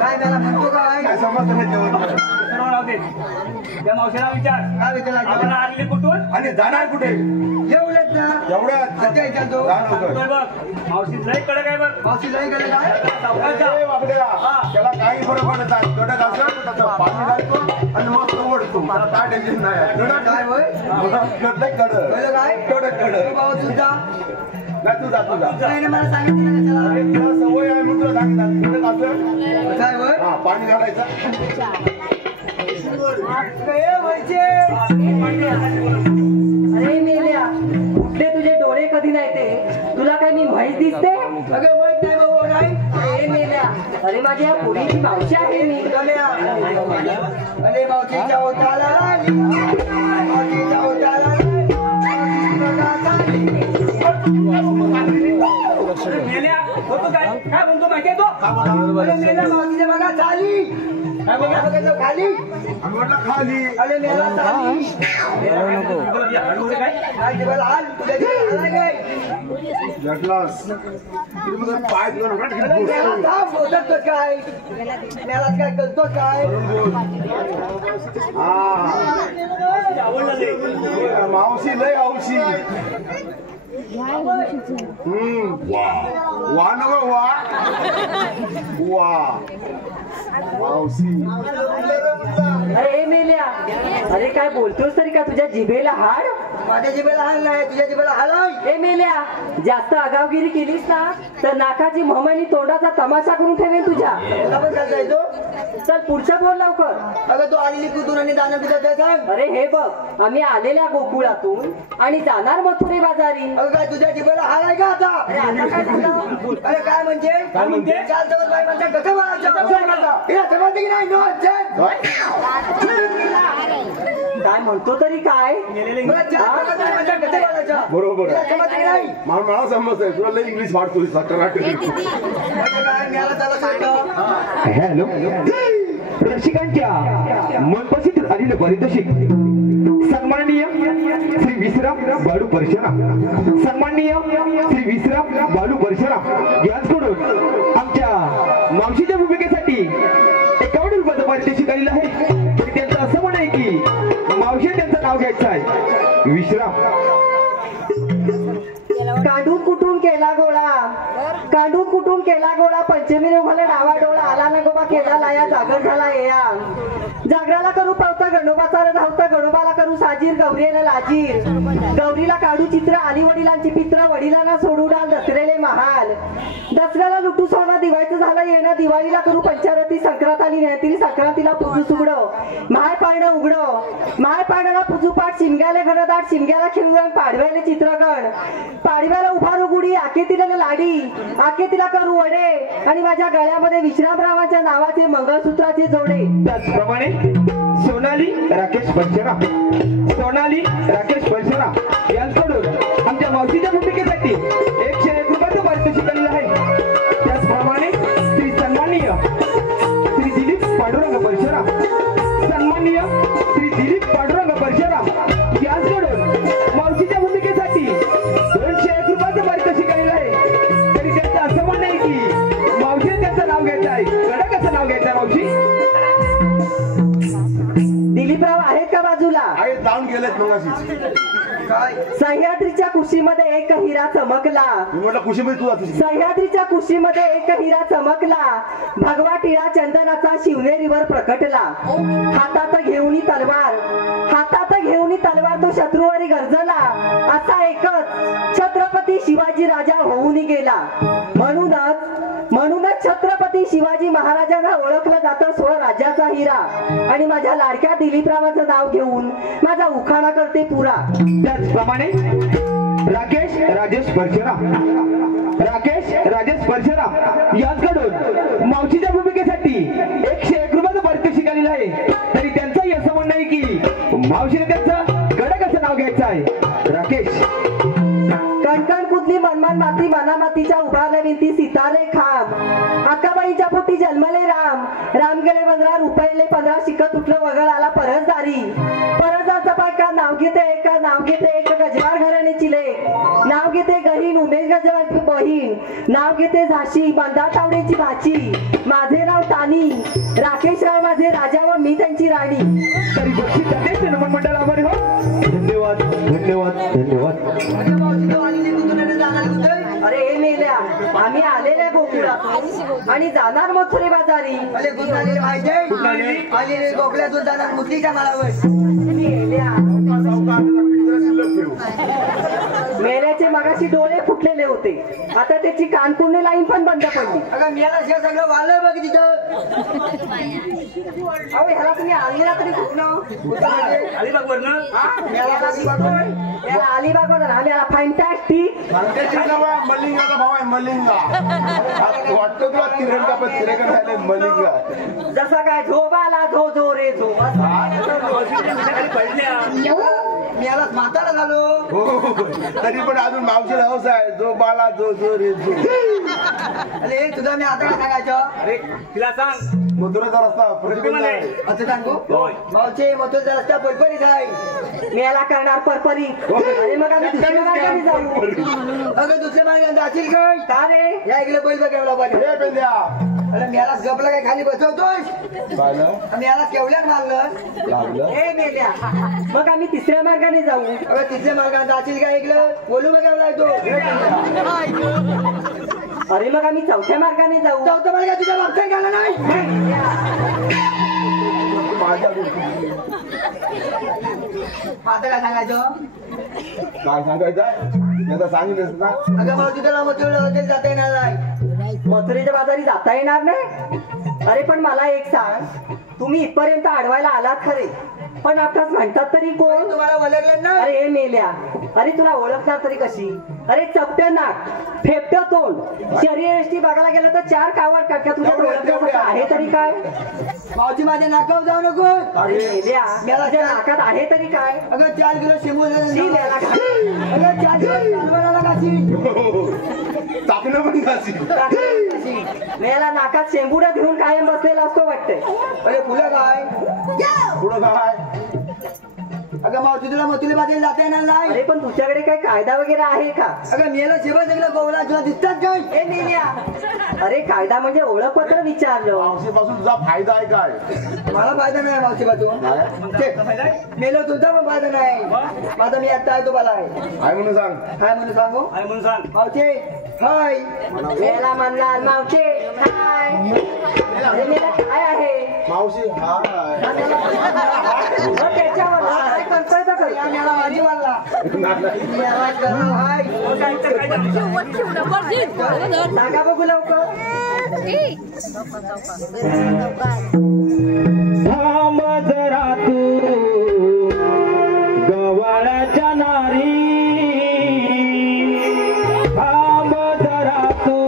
काय मला म्हणतो काय काय समजतं नाही जेवण. सर्व राहू दे. त्या मावशीला विचार काय विचारायचं आपण आलेली कुठून आणि जाणार कुठे एवढंच ना एवढ्यात आता विचारतो जा लवकर. सांगतोय बघ. मावशी लई कडक आहे बघ. मावशी लई गेलं काय सावकाश जा. ए वाकड्या, त्याला काही फरक पडत नाही. कडक असं त्याचं पाणी घालतो आणि मस्त ओढतो. मला काय टेन्शन नाही. कडक काय होय कडक कळलं काय कडक तू भाऊ सुद्धा नाही तू जा तू जा. नाही ना मला सांगितलं कशाला अरे तुला सवय आहे म्हणून तुला सांगितलं. कडक असं काय होय हा पाणी घालायचं. काय व्हायचे अरे मेल्या कुठले तुझे डोळे कधी नाही ते तुला काय मी म्हैस दिसते? अगं माहित नाही भाऊ नाही अरे मेल्या अरे माझ्या पुरीची मावशी आहे मी. अरे मावशीच्या होताला आली मावशीच्या होताला मेल्या होतो काय काय म्हणतो माहितीये तो. अरे मेला मावशीच्या बघा चाली काय बघा खाली आम्ही म्हटलं खाली. अरे मेला चाली काय नाही जेवायला हाल तुझ्या जेवायला हाल काय जटलास. तुम्ही मला पाय तुला नका ठेवू. अरे मेला थांब बोलत काय मेला काय करतो काय आवडलं ते. मावशी लय हौशी. वा नको वा वा मावशी. अरे मेल्या अरे काय बोलतोस तरी का तुझ्या जिभेला हाड? माझ्या जिभेला हाल नाही तुझ्या जिभेला हाल आहे ए मेल्या जास्त आगावगिरी केलीस ना तर नाकाची म्हमणी तोंडाचा तमाशा करून ठेवेल तुझ्या. तुला पण चालता येतो चल पुढचा बोल लवकर. अगं तू आलेली कुतून आणि दाना तुझ्या त्या सांग अरे हे बघ आम्ही आलेल्या गोकुळातून आणि जाणार मथुरे बाजारी. अगं काय तुझ्या जिभेला हाल आहे का आता अरे आता काय झालं? अरे काय म्हणजे काय म्हणते? चाल चवत बाई म्हणते कसं बोलायचं हिला समजते की नाही नो काय म्हणतो तरी काय? मला चाल चवत बाई म्हणते कसं बोलायचं बरोबर हिला आहे. समजते की नाही मला समजतंय तुला लय इंग्लिश वाटतोय. म्हणजे काय मिळालं त्याला सांगतो हॅलो रसिकांच्या मनपसंत आलेले पारितोषिक सन्माननीय श्री विश्राम बाळू परशुराम, सन्माननीय श्री विश्राम बाळू परशुराम यांच्याकडून आमच्या मावशीच्या भूमिकेसाठी 51 रुपयाचं पारितोषिक आलेलं आहे. तरी त्यांचं असं म्हण आहे की मावशी त्यांचं नाव घ्यायचं आहे विश्राम. कांडून कुठून केला गोळा, कांडून कुठून केला गोळा, पंचमी उभाला डावा डोळा आला ना गोबा केला लाया जागर झाला या. जागराला करू पावता गणोबाचा धावता, गणोबाला करू साजीर गौरीला लाजीर, गौरीला काढू चित्र आली वडिलांची पित्र, वडिलांना सोडू डाल दसरेले महाल, दसऱ्याला लुटू सोना दिवाळीचं झालं येणं, दिवाळीला करू पंचारती, संक्रांत आली नाही संक्रांतीला पूजू सुगडो, माय पाळणं उघडो, माय पाळण्याला पूजू पाठ, शिमग्याले घनदाट, शिमग्याला खेळून पाडव्याले चित्रगण, पाडव्याला उभारू गुढी, आकेतीला लाडी, आकेतीला करू वडे, आणि माझ्या गळ्यामध्ये विश्रामरावांच्या नावाचे मंगळसूत्राचे जोडे. त्याचप्रमाणे सोनाली राकेश परशुराम, सोनाली राकेश परशुराम यांच्याकडून आमच्या मावशीच्या भूमिकेसाठी 101 रुपयाचं पारितोषिक आलेलं आहे. त्याचप्रमाणे श्री सन्माननीय श्री दिलीप पांडुरंग परशुराम, सन्माननीय श्री दिलीप पांडुरंग परशुराम यांच्याकडून मावशीच्या भूमिकेसाठी 201 रुपयाचं पारितोषिक आलेलं आहे. तरी त्यांचं असं म्हणणं आहे की मावशी त्यांचं नाव घ्यायचं आहे. कडक असं नाव घ्यायचं आहे मावशी. दिलीपराव आहेत का बाजूला? आहे जाऊन गेलेत मगाशी. काय सह्याद्रीच्या कुशीमध्ये एक हिरा चमकला, मी म्हटलं कुशीमध्ये तू जातोस. सह्याद्रीच्या कुशीमध्ये एक हिरा चमकला, भगवा टिळा चंदनाचा शिवनेरीवर प्रकटला, हातात घेऊनी तलवार, हातात घेऊनी तलवार तो शत्रूवरी गरजला, असा एकच छत्रपती शिवाजी राजा होऊन गेला. म्हणूनच छत्रपती शिवाजी महाराजांना ओळखलं जातं स्वराज्याचा हिरा, आणि माझ्या लाडक्या दिलीपरावांचं नाव घेऊन माझा उखाणा करते पुरा. त्याचप्रमाणे राकेश राजेश परशुराम, राकेश राजेश परशुराम यांच्याकडून मावशीच्या भूमिकेसाठी 101 रुपयाचं पारितोषिक आलेलं आहे. तरी त्यांचंही असं म्हणणं आहे की मावशीने त्यांचं कडक असं नाव घ्यायचं आहे राकेश. कणकण कुदली मनमान माती, मना मातीच्या उभारल्या भिंती सितारे खांब, अक्काबाईच्या पोटी जन्मले राम, राम गेले 15 रुपये 15 शिकत उठलं वगळ आला परसदारी, परसदारचा बायका नाव घेते एका, नाव घेते एक गजवार घराण्याची लेक, नाव घेते गहीन उमेश गजवारची बहीण, नाव घेते झाशी मंदार तावडेची भाची, माझे नाव तानी, राकेशराव माझे राजा व मी त्यांची राणी. तरी बक्षीस देते नमन मंडळ आभारी हो. धन्यवाद धन्यवाद धन्यवाद. अरे हे मेल्या, आम्ही आलेल्या गोकुळातून आणि जाणार मथुरे बाजारी. अरे गुण आलेले माहिती आलेले गोखल्यातून जाणार मुसलीच्या माळावर. मेल्या, मेल्याचे मगाशी डोळे फुटलेले होते, आता त्याची कानपुर्णे लाईन पण बंद पडली. अगं मेला हे सगळं वाळलं बघ तिथं. अहो ह्याला तुम्ही आलीला तरी कुठनं? अलिबागवर ना याला अलिबागवर आम्ही याला फॅन्टॅस्टिक. मलिंगाचा भाव आहे मलिंगा. वाटतो तुला तिरंगा पण तिरंगा राहिले मलिंगा. जसा काय झोबाला झो झो रे झो. मेलाच म्हातारा झालो. हो तरी पण अजून मावशीला हौस आहे. जो बाला जो जो रे जो. अरे तुझा मी आता सांगायचं. अरे तिला सांग मथुरेचा रस्ता प्रतिबंध आहे. असं सांगू भाऊचे मथुरेचा रस्ता पडपडीत आहे. मी याला करणार परपरी. आणि मग आम्ही दुसऱ्या मार्गाने जाऊ. अगं दुसऱ्या मार्गाने जाशील काय? का रे? या इकडे बैल बघायला पाहिजे. हे पेंद्या अरे मेला गपला काय खाली बसवतोय? पाहिलं मेला केवढ्यात मारलं? लागलं. ए मेल्या, मग आम्ही तिसऱ्या मार्गाने जाऊ. अगं तिसऱ्या मार्गाने जाशील काय? इकडं बोलू बघायला येतो. अरे मग आम्ही चौथ्या मार्गाने जाऊ. चौथा मार्ग तुझ्या मागचा गेला नाही. आता काय सांगायचं? काय सांगायचं आता सांगितलं ना. अगं भाऊ तुला मथुरेला जाता येणार नाही. मथुरेच्या बाजारी जाता येणार नाही? अरे पण मला एक सांग, तुम्ही इथपर्यंत अडवायला आलात खरे, पण आताच म्हणतात तरी कोण? तुम्हाला ओळखलं ना? अरे हे मेल्या, अरे तुला ओळखणार तरी कशी? अरे चपट्या नाक, फेपट्या तोंड, शरीरयष्टी बघायला गेलं तर 4 कावड काटक्या तुझ्या डोळ्यात आहे तरी काय? मावशी माझ्या नाकावर जाऊ नको. अरे मेल्या, तुझ्या नाकात आहे तरी काय? अगं 4 किलो शेंबू शी मेला का? अगं 4 किलो कालवणाला काशी. चाकणं पण घासी. मेला नाकात शेंबुड्या घेऊन कायम बसलेला असतो वाटतंय. अरे फुलं काय? पुढं काय अगं मावशी तुला मथुली बाजूला जाता येणार नाही. अरे पण तुझ्याकडे काही कायदा वगैरे आहे का? अगं मेला शेबा सगळं गोवला तुला दिसतात काय? ए मेल्या, अरे कायदा म्हणजे ओळखपत्र विचारलं. मावशीपासून तुझा फायदा आहे काय? मला फायदा नाही मावशी बाजून. मेलो तुझा पण फायदा नाही. माझा मी आता आहे तो मला आहे. आहे म्हणून सांग. काय म्हणून सांगू? काय म्हणून सांग. मावशी हाय. मेला म्हणला मावशे हाय. अरे मेला काय आहे? मावशी हाय. मग त्याच्यावर काय करतोय तर कर. या मेला माझी वाला. मेला करा हाय. सांगा बघू लवकर. थांब जरा तू गवाळ्याच्या नारी, थांब जरा तू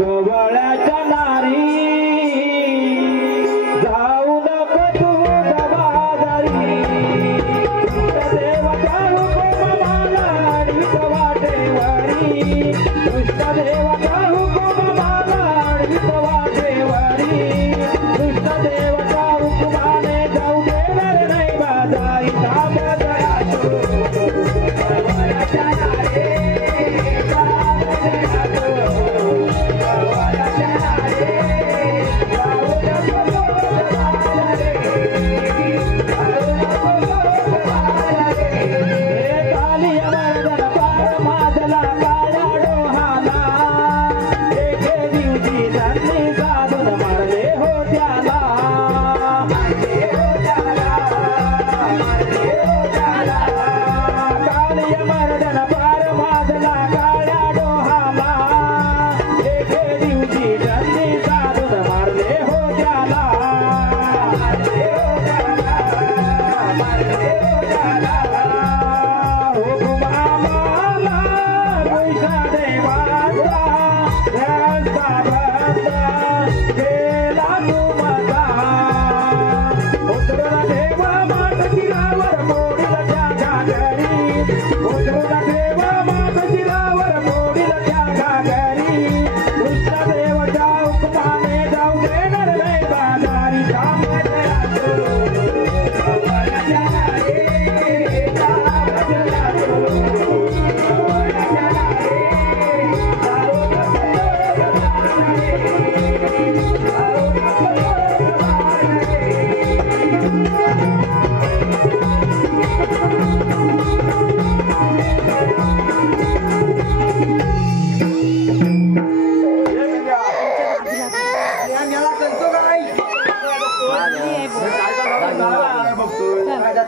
गवाळ्याच्या नारी, जाऊ नको तू दबादारी, देवाच्या हुकुमाला अडवीत वाटेवरी, देवाच्या हुकुमाला अडवीत वाटेवरी, देवाच्या हुकुमाने जाऊ देणार नाही बाजारी, थांब जरा तू गवाळ्याच्या नारी, थांब जरा तू गवाळ्याच्या नारी, जाऊ नको तू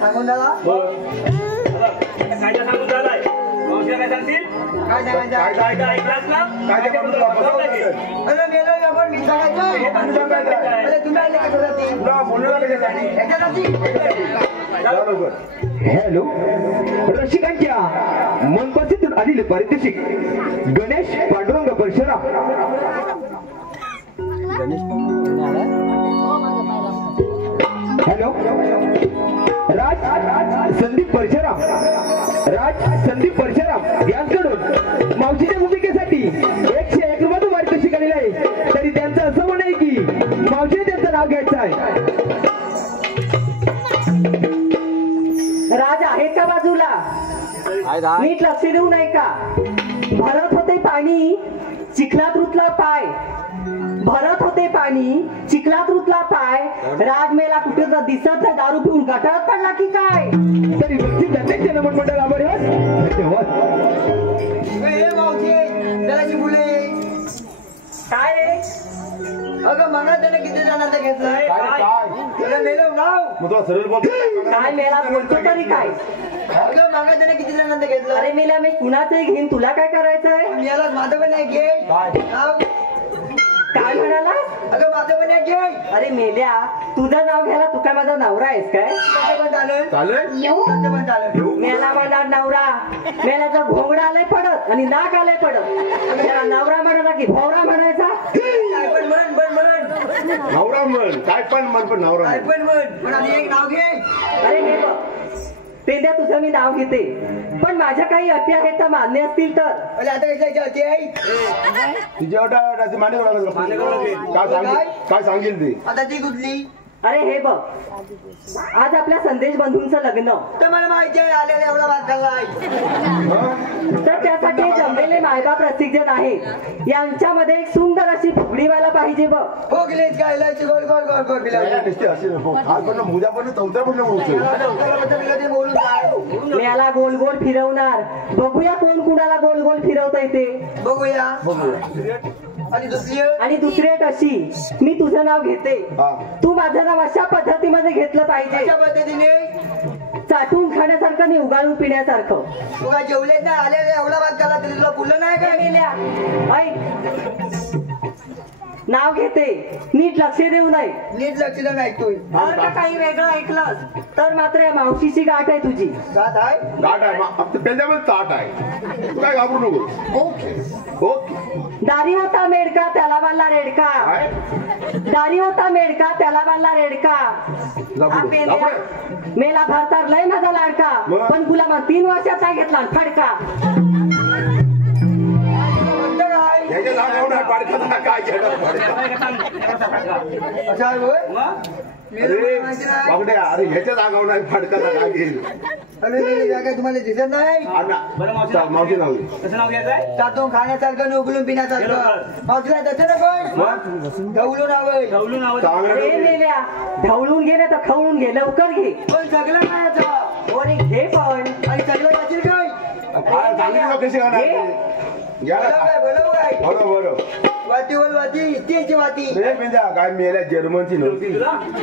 सांगून झाला. कायदा सांगून झालाय. मावशी काय सांगतील? काय सांगायचं? कायदा ऐकलास ना? कायद्याबद्दल अरे मेलो आपण मी सांगायचं. अरे तुम्ही आले का घराती? तुला बोलला कशासाठी? याच्यासाठी? बरोबर. हॅलो, रसिकांच्या मनपसीतून आलेले पारितोषिक गणेश पांडुरंग परशुराम. हॅलो, राज संदीप परशुराम, राज संदीप परशुराम यांकडून मावशीच्या भूमिकेसाठी 101 रुपये पारितोषिक आलेलं आहे. तरी त्यांचं असं म्हण आहे की मावशीने त्यांचं नाव घ्यायचं आहे. राज आहेत का बाजूला? नीट लक्ष देऊ नाही का? भरत होते पाणी चिखलात रुतला पाय, भरत होते पाणी चिखलात रुतला पाय, राजमेला कुठे तर दिसत नाही, दारू पिऊन गटारात पडला की काय? तरी व्यक्ती प्रत्येक जनमन मंडळ आभार धन्यवाद. ए मावशी त्याला मुले काय रे? अगं मला त्याने किती जणांचं घेतलंय? काय त्याला मेलो नाव. मग तुला सरळ बोलतो. काय मेला बोलतो तरी काय? अगं मागा त्याने किती जणांचं घेतलं? अरे मेला मी कुणाचंही घेईन, तुला काय करायचंय? मी याला माझं पण नाही घे. काय? नाव काय म्हणाला? अगं माझं पण एक घे. अरे मेल्या, तुझं नाव घ्यायला तू काय माझा नवरा आहेस काय? तसं पण चालेल. चालेल तसं पण चालेल. मेला म्हणणार नवरा, मेल्याचं घोंगडं आलंय पडत आणि नाक आलंय पडत. त्याला नवरा म्हणाला की भोवरा म्हणायचा? काय पण म्हण. नवरा म्हण काय पण म्हण पण नवरा काय म्हण. पण म्हण. पण आधी एक नाव घे. अरे हे बघ, पेंद्या तुझं मी नाव घेते, पण माझ्या काही अटी आहेत तर मान्य असतील तर. अरे आता कशाची अटी आहे? तिच्या अटी मान्य काय सांगेल ते. आता ती कुठली? अरे हे बघ, आज आपल्या संदेश बंधूंचं लग्न, तर मला माहिती आहे आलेला एवढा वाद झालाय. तर त्यासाठी जमलेले मायबाप रसिकजन आहेत. यांच्यामध्ये एक सुंदर अशी फुगडी व्हायला पाहिजे बघ. हो गेलीच काय इलायची गोल गोल गोल गोल बिला. निश्चित असे नको. आज पण उद्या पण चौथ्या पण ते बोलून काय? याला गोल गोल फिरवणार. बघूया कोण कुणाला गोल गोल फिरवता येते. बघूया. बघूया. आणि दुसरी एक अशी, मी तुझं नाव घेते, हा. तू माझं नाव अशा पद्धतीमध्ये घेतलं पाहिजे, अशा पद्धतीने चाटून खाण्यासारखं आणि उगाळून पिण्यासारखं. तू काय जेवलेच नाही आलेला एवढा वाद झाला तरी तुला बोललं नाही काय काय? मेल्या? ऐक, नाव घेते, नीट लक्ष देऊ नये. नीट लक्ष नाही तू. जर का काही वेगळं ऐकलंस तर मात्र या मावशीची गाठ आहे तुझी. गात आहे. गाठ आहे पेंद्यामध्ये ताट आहे. तू काय घाबरू नको. ओके. दारी होता मेडका त्याला बांधला रेडका. दारी होता मेडका त्याला बांधला रेडका. हा पेंद्या मेला भरतार लय माझा लाडका, मग? पण गुलामा 3 वर्षाचा घेतला फडका. म्हणतं काय? ह्याच्या जागेवर पाडकांना काय घेणार असं आहे होय? अरे बाबड्या, अरे ह्याच्या जागावर नाही फडकाचा काय घेईल. अरे मेली जागा तुम्हाला दिसत नाही? मावशी नाव दे. कसं नाव घ्यायचंय? चाटून खाण्यासारखं आणि उघडून पिण्यासारखं. मावशीला तसं नको. ढवलून हवंय. ढवलून आवाज. चांगलं अरे नाव दे. मेल्या, ढवळून घे ना तर खवळून घे, लवकर घे. पण सगळं नाही याचं. अरे घे पण. आणि सगळं वाचील काय? काय चांगली लोक कशी करणार बोलव काय बोलव काय? बरोबर. वाती बोल वाती तीची वाती. काय मेल्या जर्मनची नव्हती.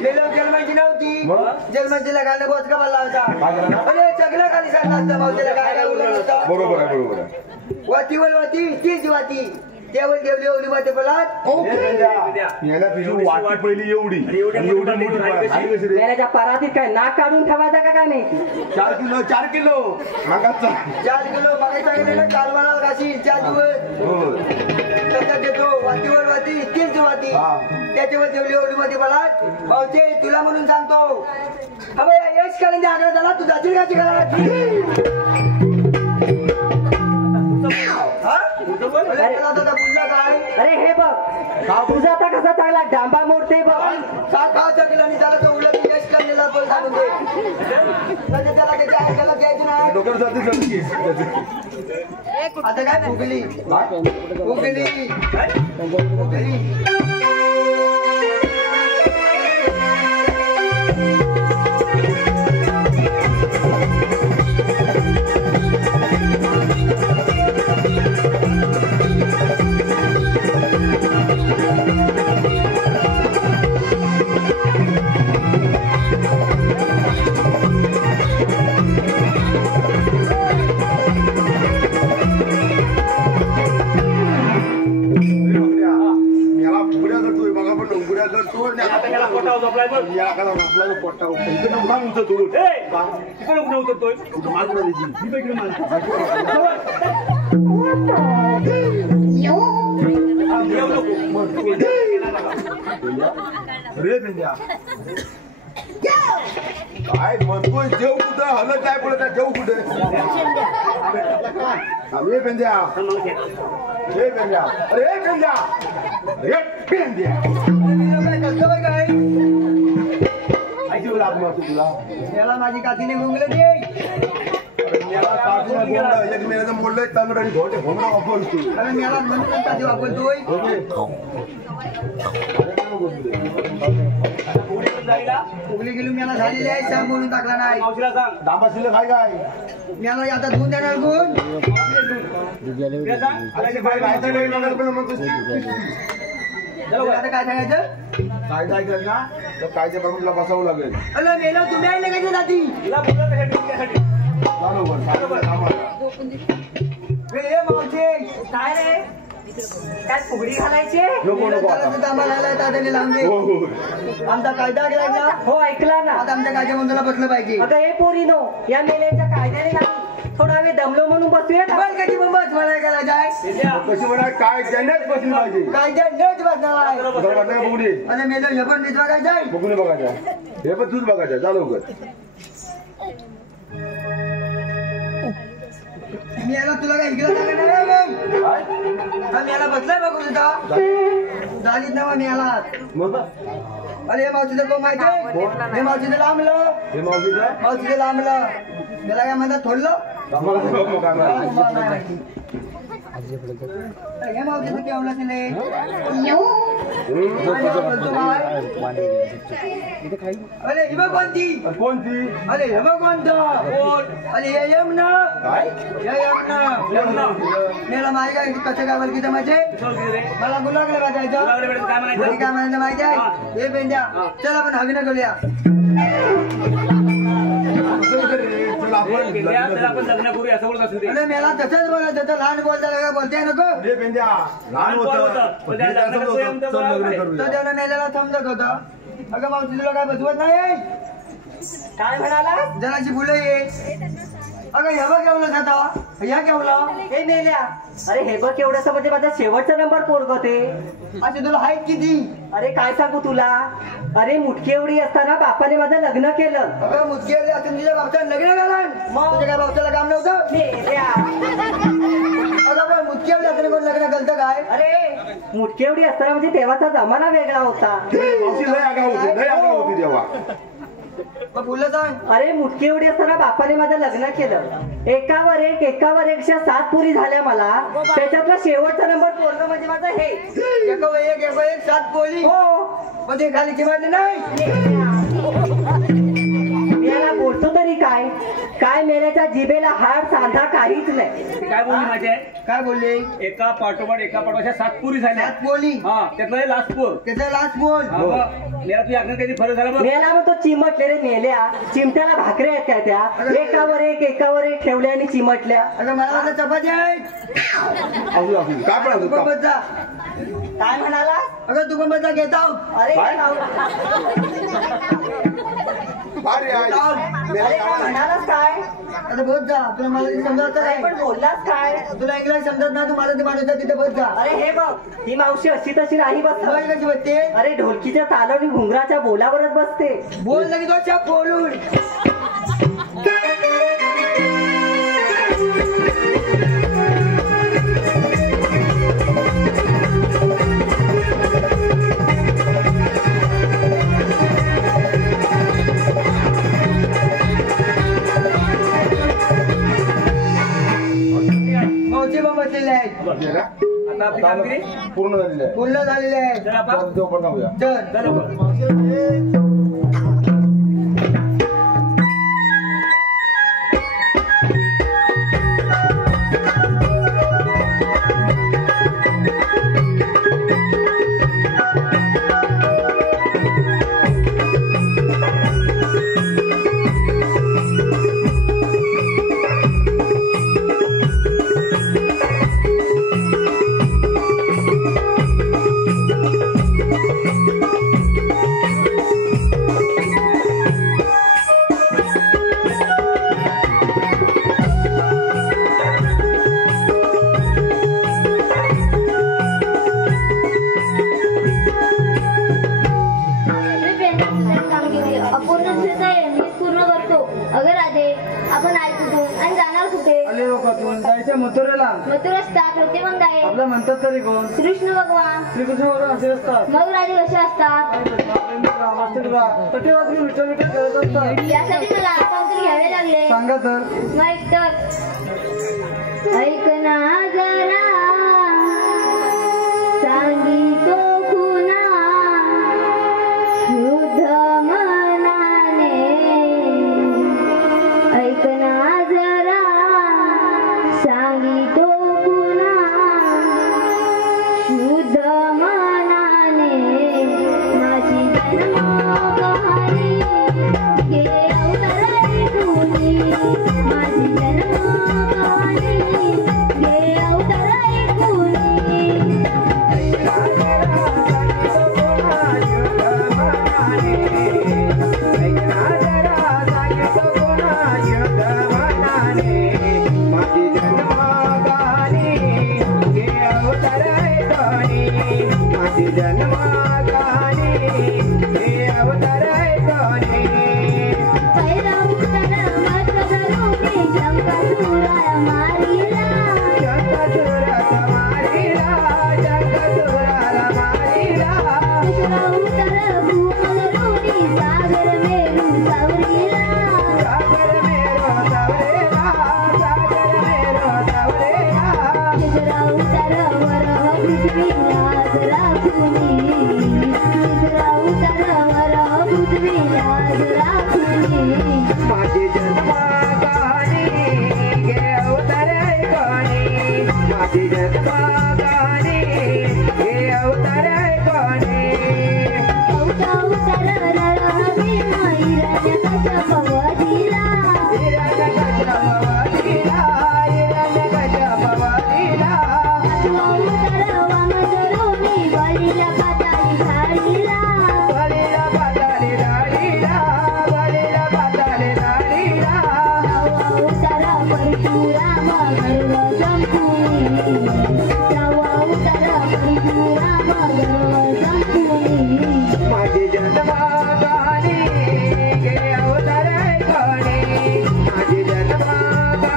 गेलं जन्माची नव्हती. मग? जन्माचीला गाणं बोच का मला होता. काय करणार? अरे सगळं खाली सांगला असतं मावशीला काय काय बोलत होता. बरोबर आहे. वाती बोल वाती तीच वाती. देवल देवली ओली वाती बोलात. याला तुझी वाटी पहिली एवढी एवढी मोठी पाहिली कशी रे? मेल्याच्या परातीत काय नाक काढून ठेवायचा का काय नाही? 4 किलो मागाचा. 4 किलो बघायचं सांगितलं कालवाला काशी 4 दिवस. हो. तसं घेतो वातीवर वाती तीच वाती. हा. त्याच्यावर जेवली ओली वाती बोलात. भाऊचे तुला म्हणून सांगतो. अबे यश करंजे आग्रह झाला तू जाशील का तिकडे? अरे हे बघ, तुझा आता कसा चांगला डांबा मोडते बघ. 7-6 किलोनी झाला तर उलट यश करंजेला पण सांगून दे. म्हणजे त्याला त्याच्या ऐकायला द्यायचं नाही. डोक्यावर जाते सर. आता काय फुगली फुगली फुगली. काय म्हणतोय जेव कुठं हलत काय बोलत जेव कुठे अरे पेंद्या हे पेंद्या अरे पेंद्या अरे पेंद्या काय ऐकू लागलो तुला याला माझी काठीने गुंगलं दे. मला काढून बोललं एक महिन्याचं मोडलंय तांदूळ आणि घोटे घोंगडा वापरतो. अरे मला म्हणून काठी वापरतोय. फुगली गेली मला झालेली आहे सांग म्हणून टाकला नाही. मावशीला सांग. डांबा शिल्लक काय काय मला आता धुवून देणार कोण? तिला सांग. आता काय सांगायचं? काय करणार तर कायद्या प्रमाणे तुला बसावं लागेल. अरे मेलो तुम्ही आहे लगायचं जाती. तिला बोललं त्यासाठी. हे मावशे काय रे? काय फुगडी घालायचे? नको नको आता. हो हो आमचा कायदा ऐकला ना? हो ऐकला ना. आता आमच्या कायद्यामंडळाला बसलं पाहिजे. अगं हे पोरीनो, या मेल्यांच्या कायद्याने नाही थोडा वेळ दमलो म्हणून बसूया का? बस कशी बस मला करायचं आहे? कशी म्हणा काय त्यानेच बसली पाहिजे. कायदा नेट बसणार आहे. बरं वाटतं बघू दे. आणि मेलं हे पण नीट बघायचं आहे. बघू नये बघायचं. हे पण तूच बघायचं. चालू कर. मी याला तुला काय इकडे सांगणार नाही काय? मी याला बसलाय बघू तुझा झालीच ना मी याला. मग अरे हे मावशीचं कोण माहिती आहे? हे मावशीचं लांबलं. हे मावशीचं मावशीचं लांबलं. त्याला काय म्हणतात थोडलं? आम्हाला बघ मग काय माहिती. मला नाही माहिती. हे मावशीचं केवढं तिने अरे ही बघ कोणती? कोणती? अरे हे बघ कोणतं? अरे हे यम ना काय? हे यम ना मला माहिती आहे कसं काय वरकीचं माहिती आहे? मला गुलागला वाजायचं काय म्हणायचं माहिती आहे? हे पेंड्या चल आपण हवीनं करूया. अरे मला तसंच बोलायचं तर लहान बोलता काय बोलते नको हे पेंड्या लहान होतं. तो तेवढं मेल्याला समजत होता. अगं मावशी तुला काय बसवत नाही काय म्हणाला? जराची फुलं ये. अगं हे बघ केवढं खाता ह्या केवढं हे मेल्या, अरे हे बघ एवढंसं म्हणजे माझा शेवटचा नंबर पोरग ते. असे तुला हाईट किती? अरे काय सांगू तुला, अरे मुठकी एवढी असताना बापाने माझं लग्न केलं. अगं मुतकी आली असं तुझ्या बाबच्या लग्न घालान मग तुझ्या काय बाबच्याला काम नव्हतं? मेल्या, अगं पण मुतकी आली असं कोण लग्न घालतं काय? अरे मुठकी एवढी असताना म्हणजे तेव्हाचा जमाना वेगळा होता. मावशी लय आगाऊ होती. लय आगाऊ होती तेव्हा. मग फुलं सांग. अरे मुठकी एवढी असताना बापाने माझं लग्न केलं. एकावर एक 7 पुरी झाल्या मला. त्याच्यातला शेवटचा नंबर पोरग म्हणजे माझं हे. एक 7 पोली. हो पण ते खाली चिमारले नाही. याला बोलतो तरी काय काय मेल्याच्या जिभेला हाड सांधा काहीच नाही. काय बोलली माझी आहे? काय बोलले? एका पाठोपाठ अशा 7 पुरी झाल्या. 7 पोली. हा त्यातलं लास्ट पोर. त्याचा लास्ट बोल. मेला तुझ्या अग्न कधी फरक झाला बघ. मेला मग तो चिमटले रे मेल्या. चिमट्याला भाकऱ्या आहेत काय त्या? एकावर एक ठेवल्या आणि चिमटल्या. अगं मला वाटलं चपाती आहे. असू असू काय पण असू तू पण बस जा. काय म्हणाला? अगं तू पण बस जा घेता. अरे काय? अरे काय म्हणालास काय? अरे बोल जा. तुला मला समजत अरे पण नाही. बोललास काय? तुला इंग्लिश समजत नाही. तू मला ते माणूस तिथे बस जा. अरे हे बघ, ही मावशी अशी तशी नाही बसत. बोल कशी बसते? अरे ढोलकीच्या ताल आणि घुंगराच्या बोलावरच बसते. बोल लगी तो अच्छा बोलून. मावशी पण बसलेले आहेत. आता आपली कामगिरी पूर्ण झालेली आहे. पूर्ण झालेले आहेत. चल आपण देव पण जाऊया. चल. चल लवकर. मथुरा स्टार्ट होते मग काय आपलं म्हणतात तरी कोण? श्रीकृष्ण भगवान. श्रीकृष्ण भगवान असे असतात. मग राजे कसे असतात? विठ्ठल विठ्ठल करत असतात. यासाठी मला काहीतरी घ्यावे लागले. सांगा तर. मग तर ऐक ना जरा सांगितो खुना शुद्ध मनाने. ऐक ना जरा सांगितो पुन्हा शुद्ध मनाने. माझी जन्म कहाणी गे अवतराई तुझी. माझी जन्म कहाणी गे अवतराई तुझी लाज राखुनी माझी जन्मगाणी घे अवतार ऐकणी माझी जन्मगाणी घे अवतार ऐकणी अवता उतरला हवी हिरण्य कशपवधीला माझी जन्मगाणी घे अवतार ऐकणी माझी जन्मगाणी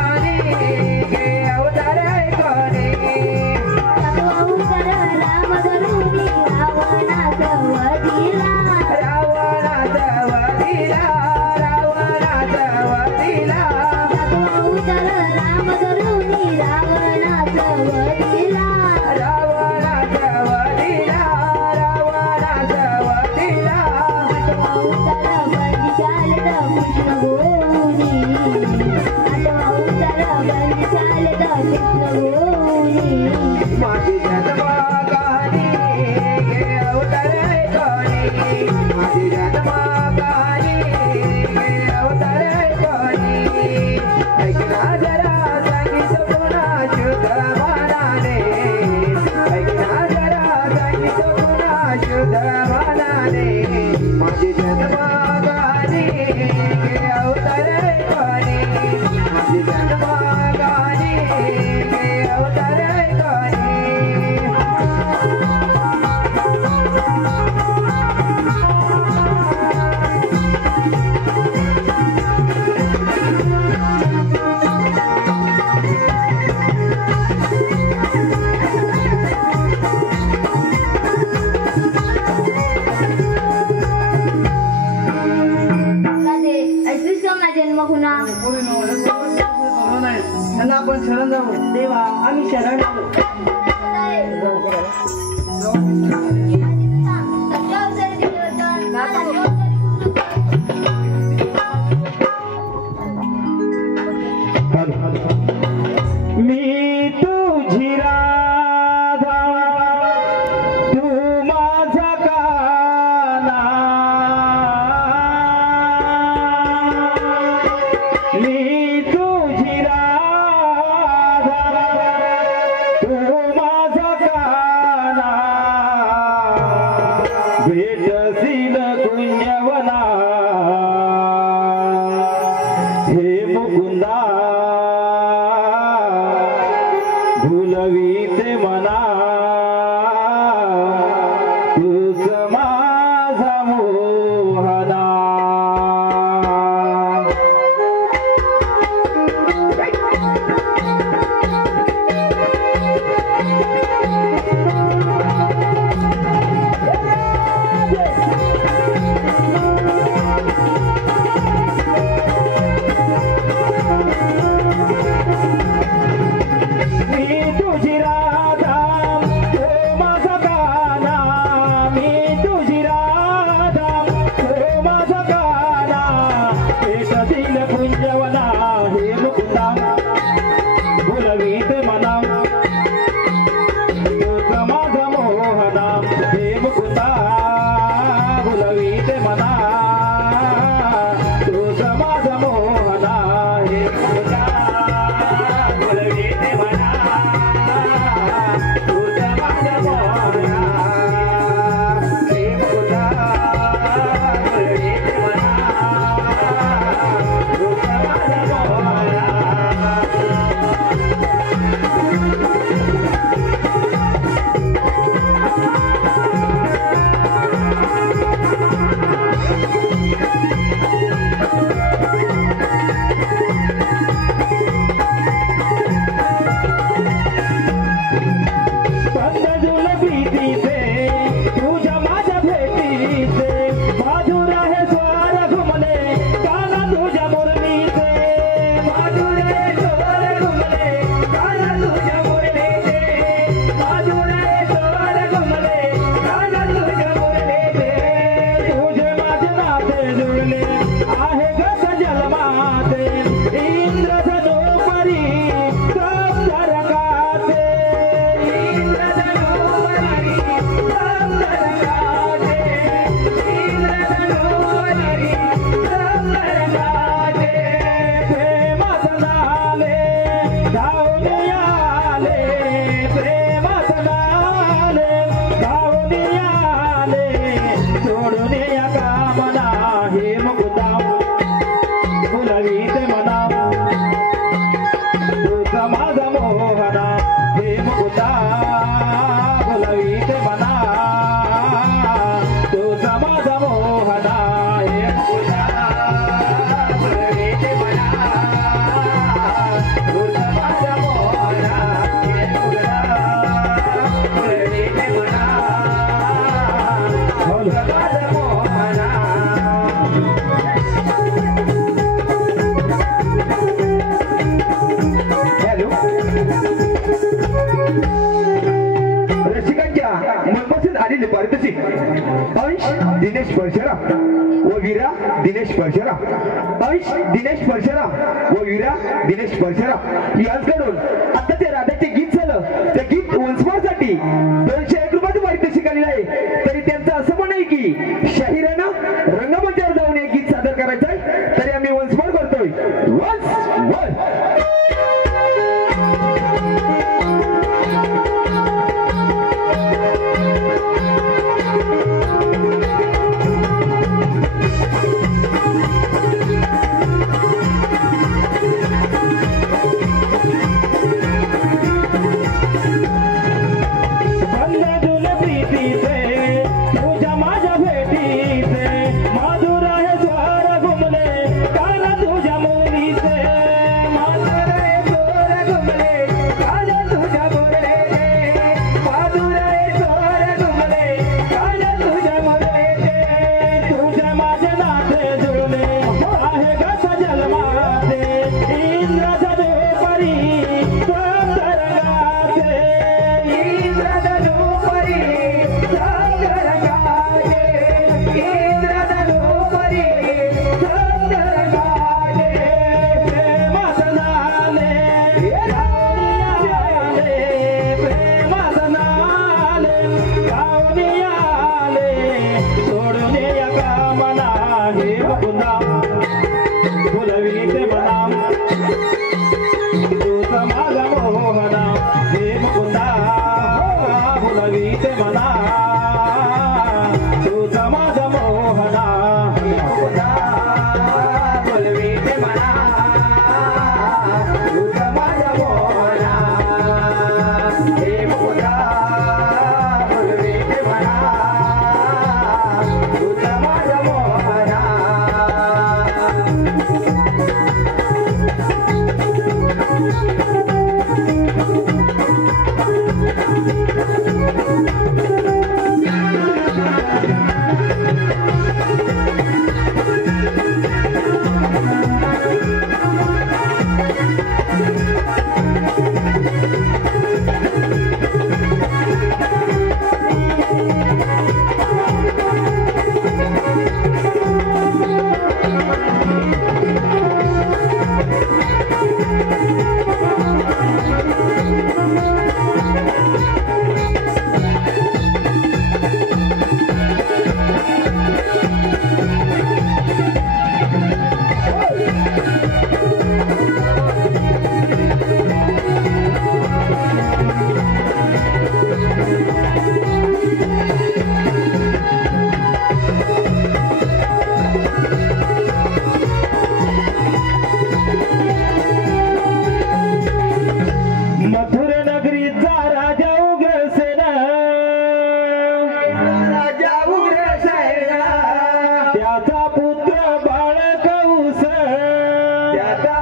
घे अवतार ऐकणी माझी जन्मगाणी घे अवतार ऐकणी माझी जन्मगाणी घे अवतार ऐकणी ऐकना जरा सांगितलं पुन्हा शुद्ध मनाने ऐकना जरा सांगितलं पुन्हा शुद्ध मनाने माझी जन्मगाणी घे अवतार ऐकणी माझी जन्मगाणी घे अवतार ऐकणी जन्म खुना त्यांना आपण शरण जाऊ देवा आम्ही शरण आलो मी तुझी राधा तू माझा काना मी तुझी राधा तू माझा काना भेटशील कुंजवना हे मुकुंदा भुलवीते मना तुझ माझा मोहना मी तुझी राधा तू माझा काना मी तुझी राधा तू माझा काना भेटशील कुंजवना हे मुकुंदा भुलवीते मना तुझ माझा मोहना हे मुकुंदा भुलवीते मना तुझ माझा मोहना हे मुकुंदा भुलवीते मना तुझ माझा मोहना हे मुकुंदा भुलवीते मना तुझ माझा दिनेश परशुराम व वीरा दिनेश परशुराम अंश दिनेश परशुराम व वीरा दिनेश परशुराम यांच्याकडून आता ते राधाचे गीत झालं. त्या गीत वंशवासाठी 201 रुपयाचं पारितोषिक आलेलं आहे. तरी त्यांचं असं म्हण आहे की शाहिरानं रंगमंचावर जाऊन एक गीत सादर करायचं आहे. तरी आम्ही वंशवार करतोय. वंशवार त्याचा पुत्र बाळकौस त्याचा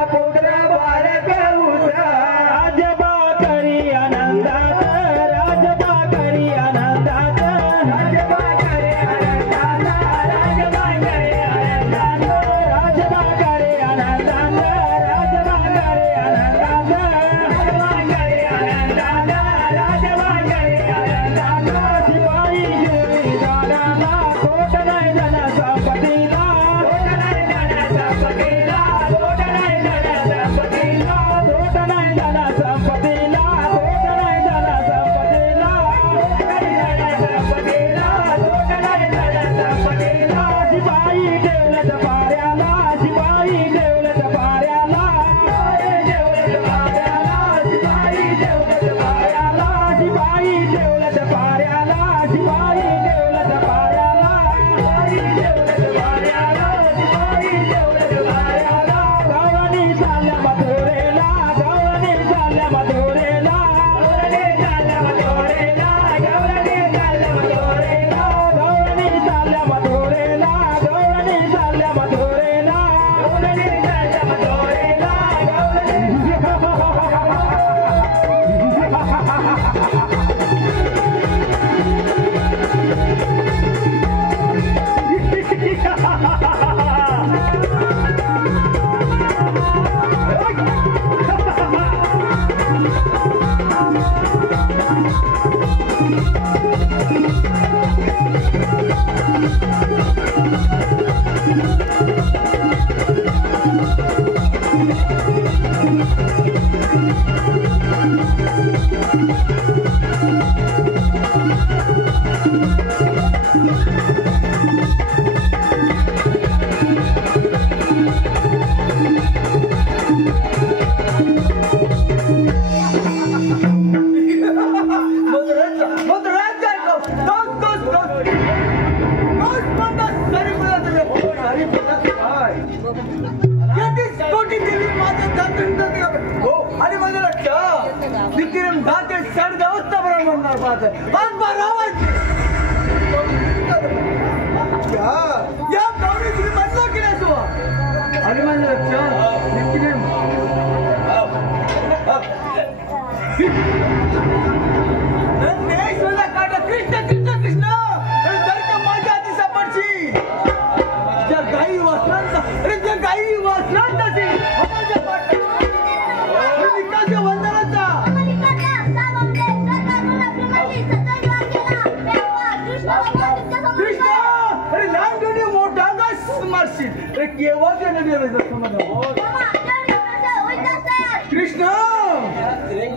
कृष्ण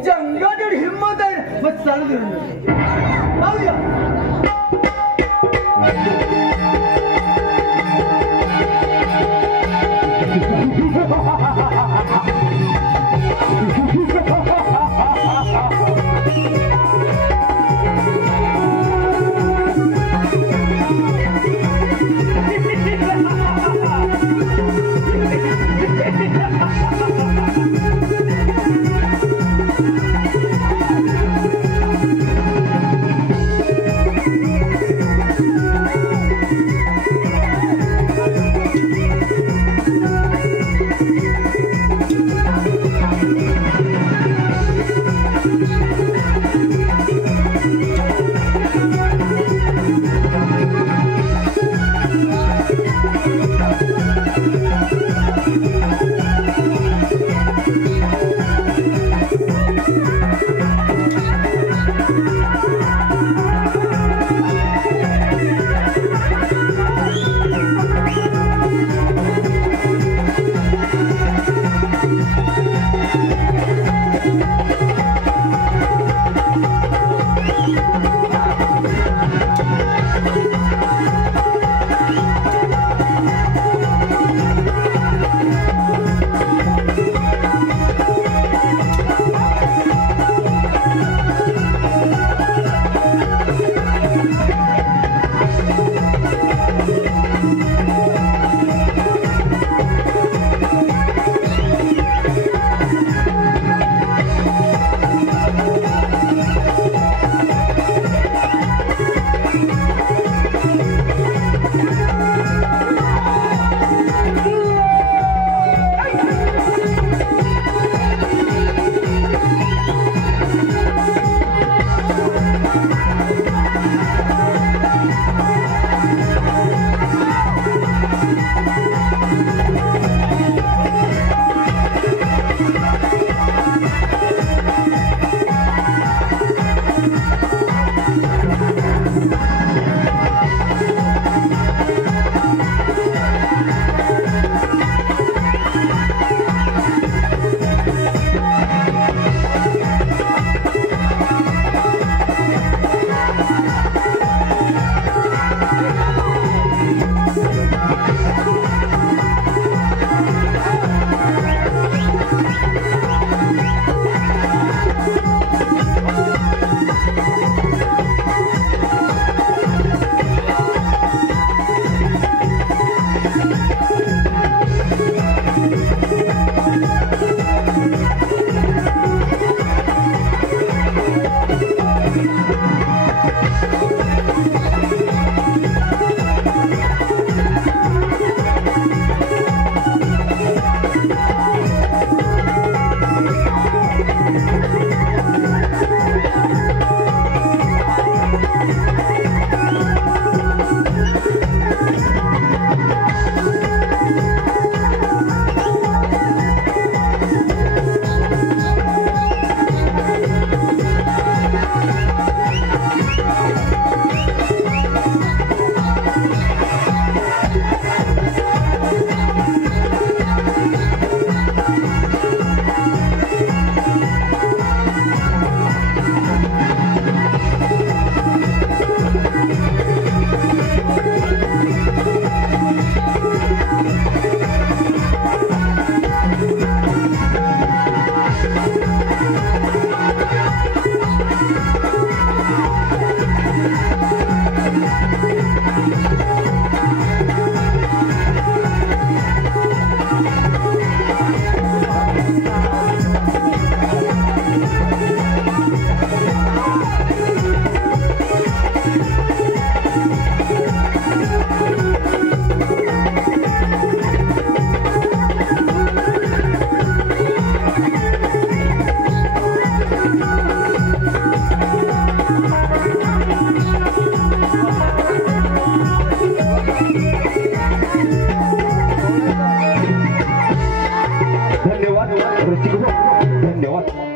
जंगाची हिम्मत आहे मग चालू दे धन्यवाद रसिक हो, धन्यवाद.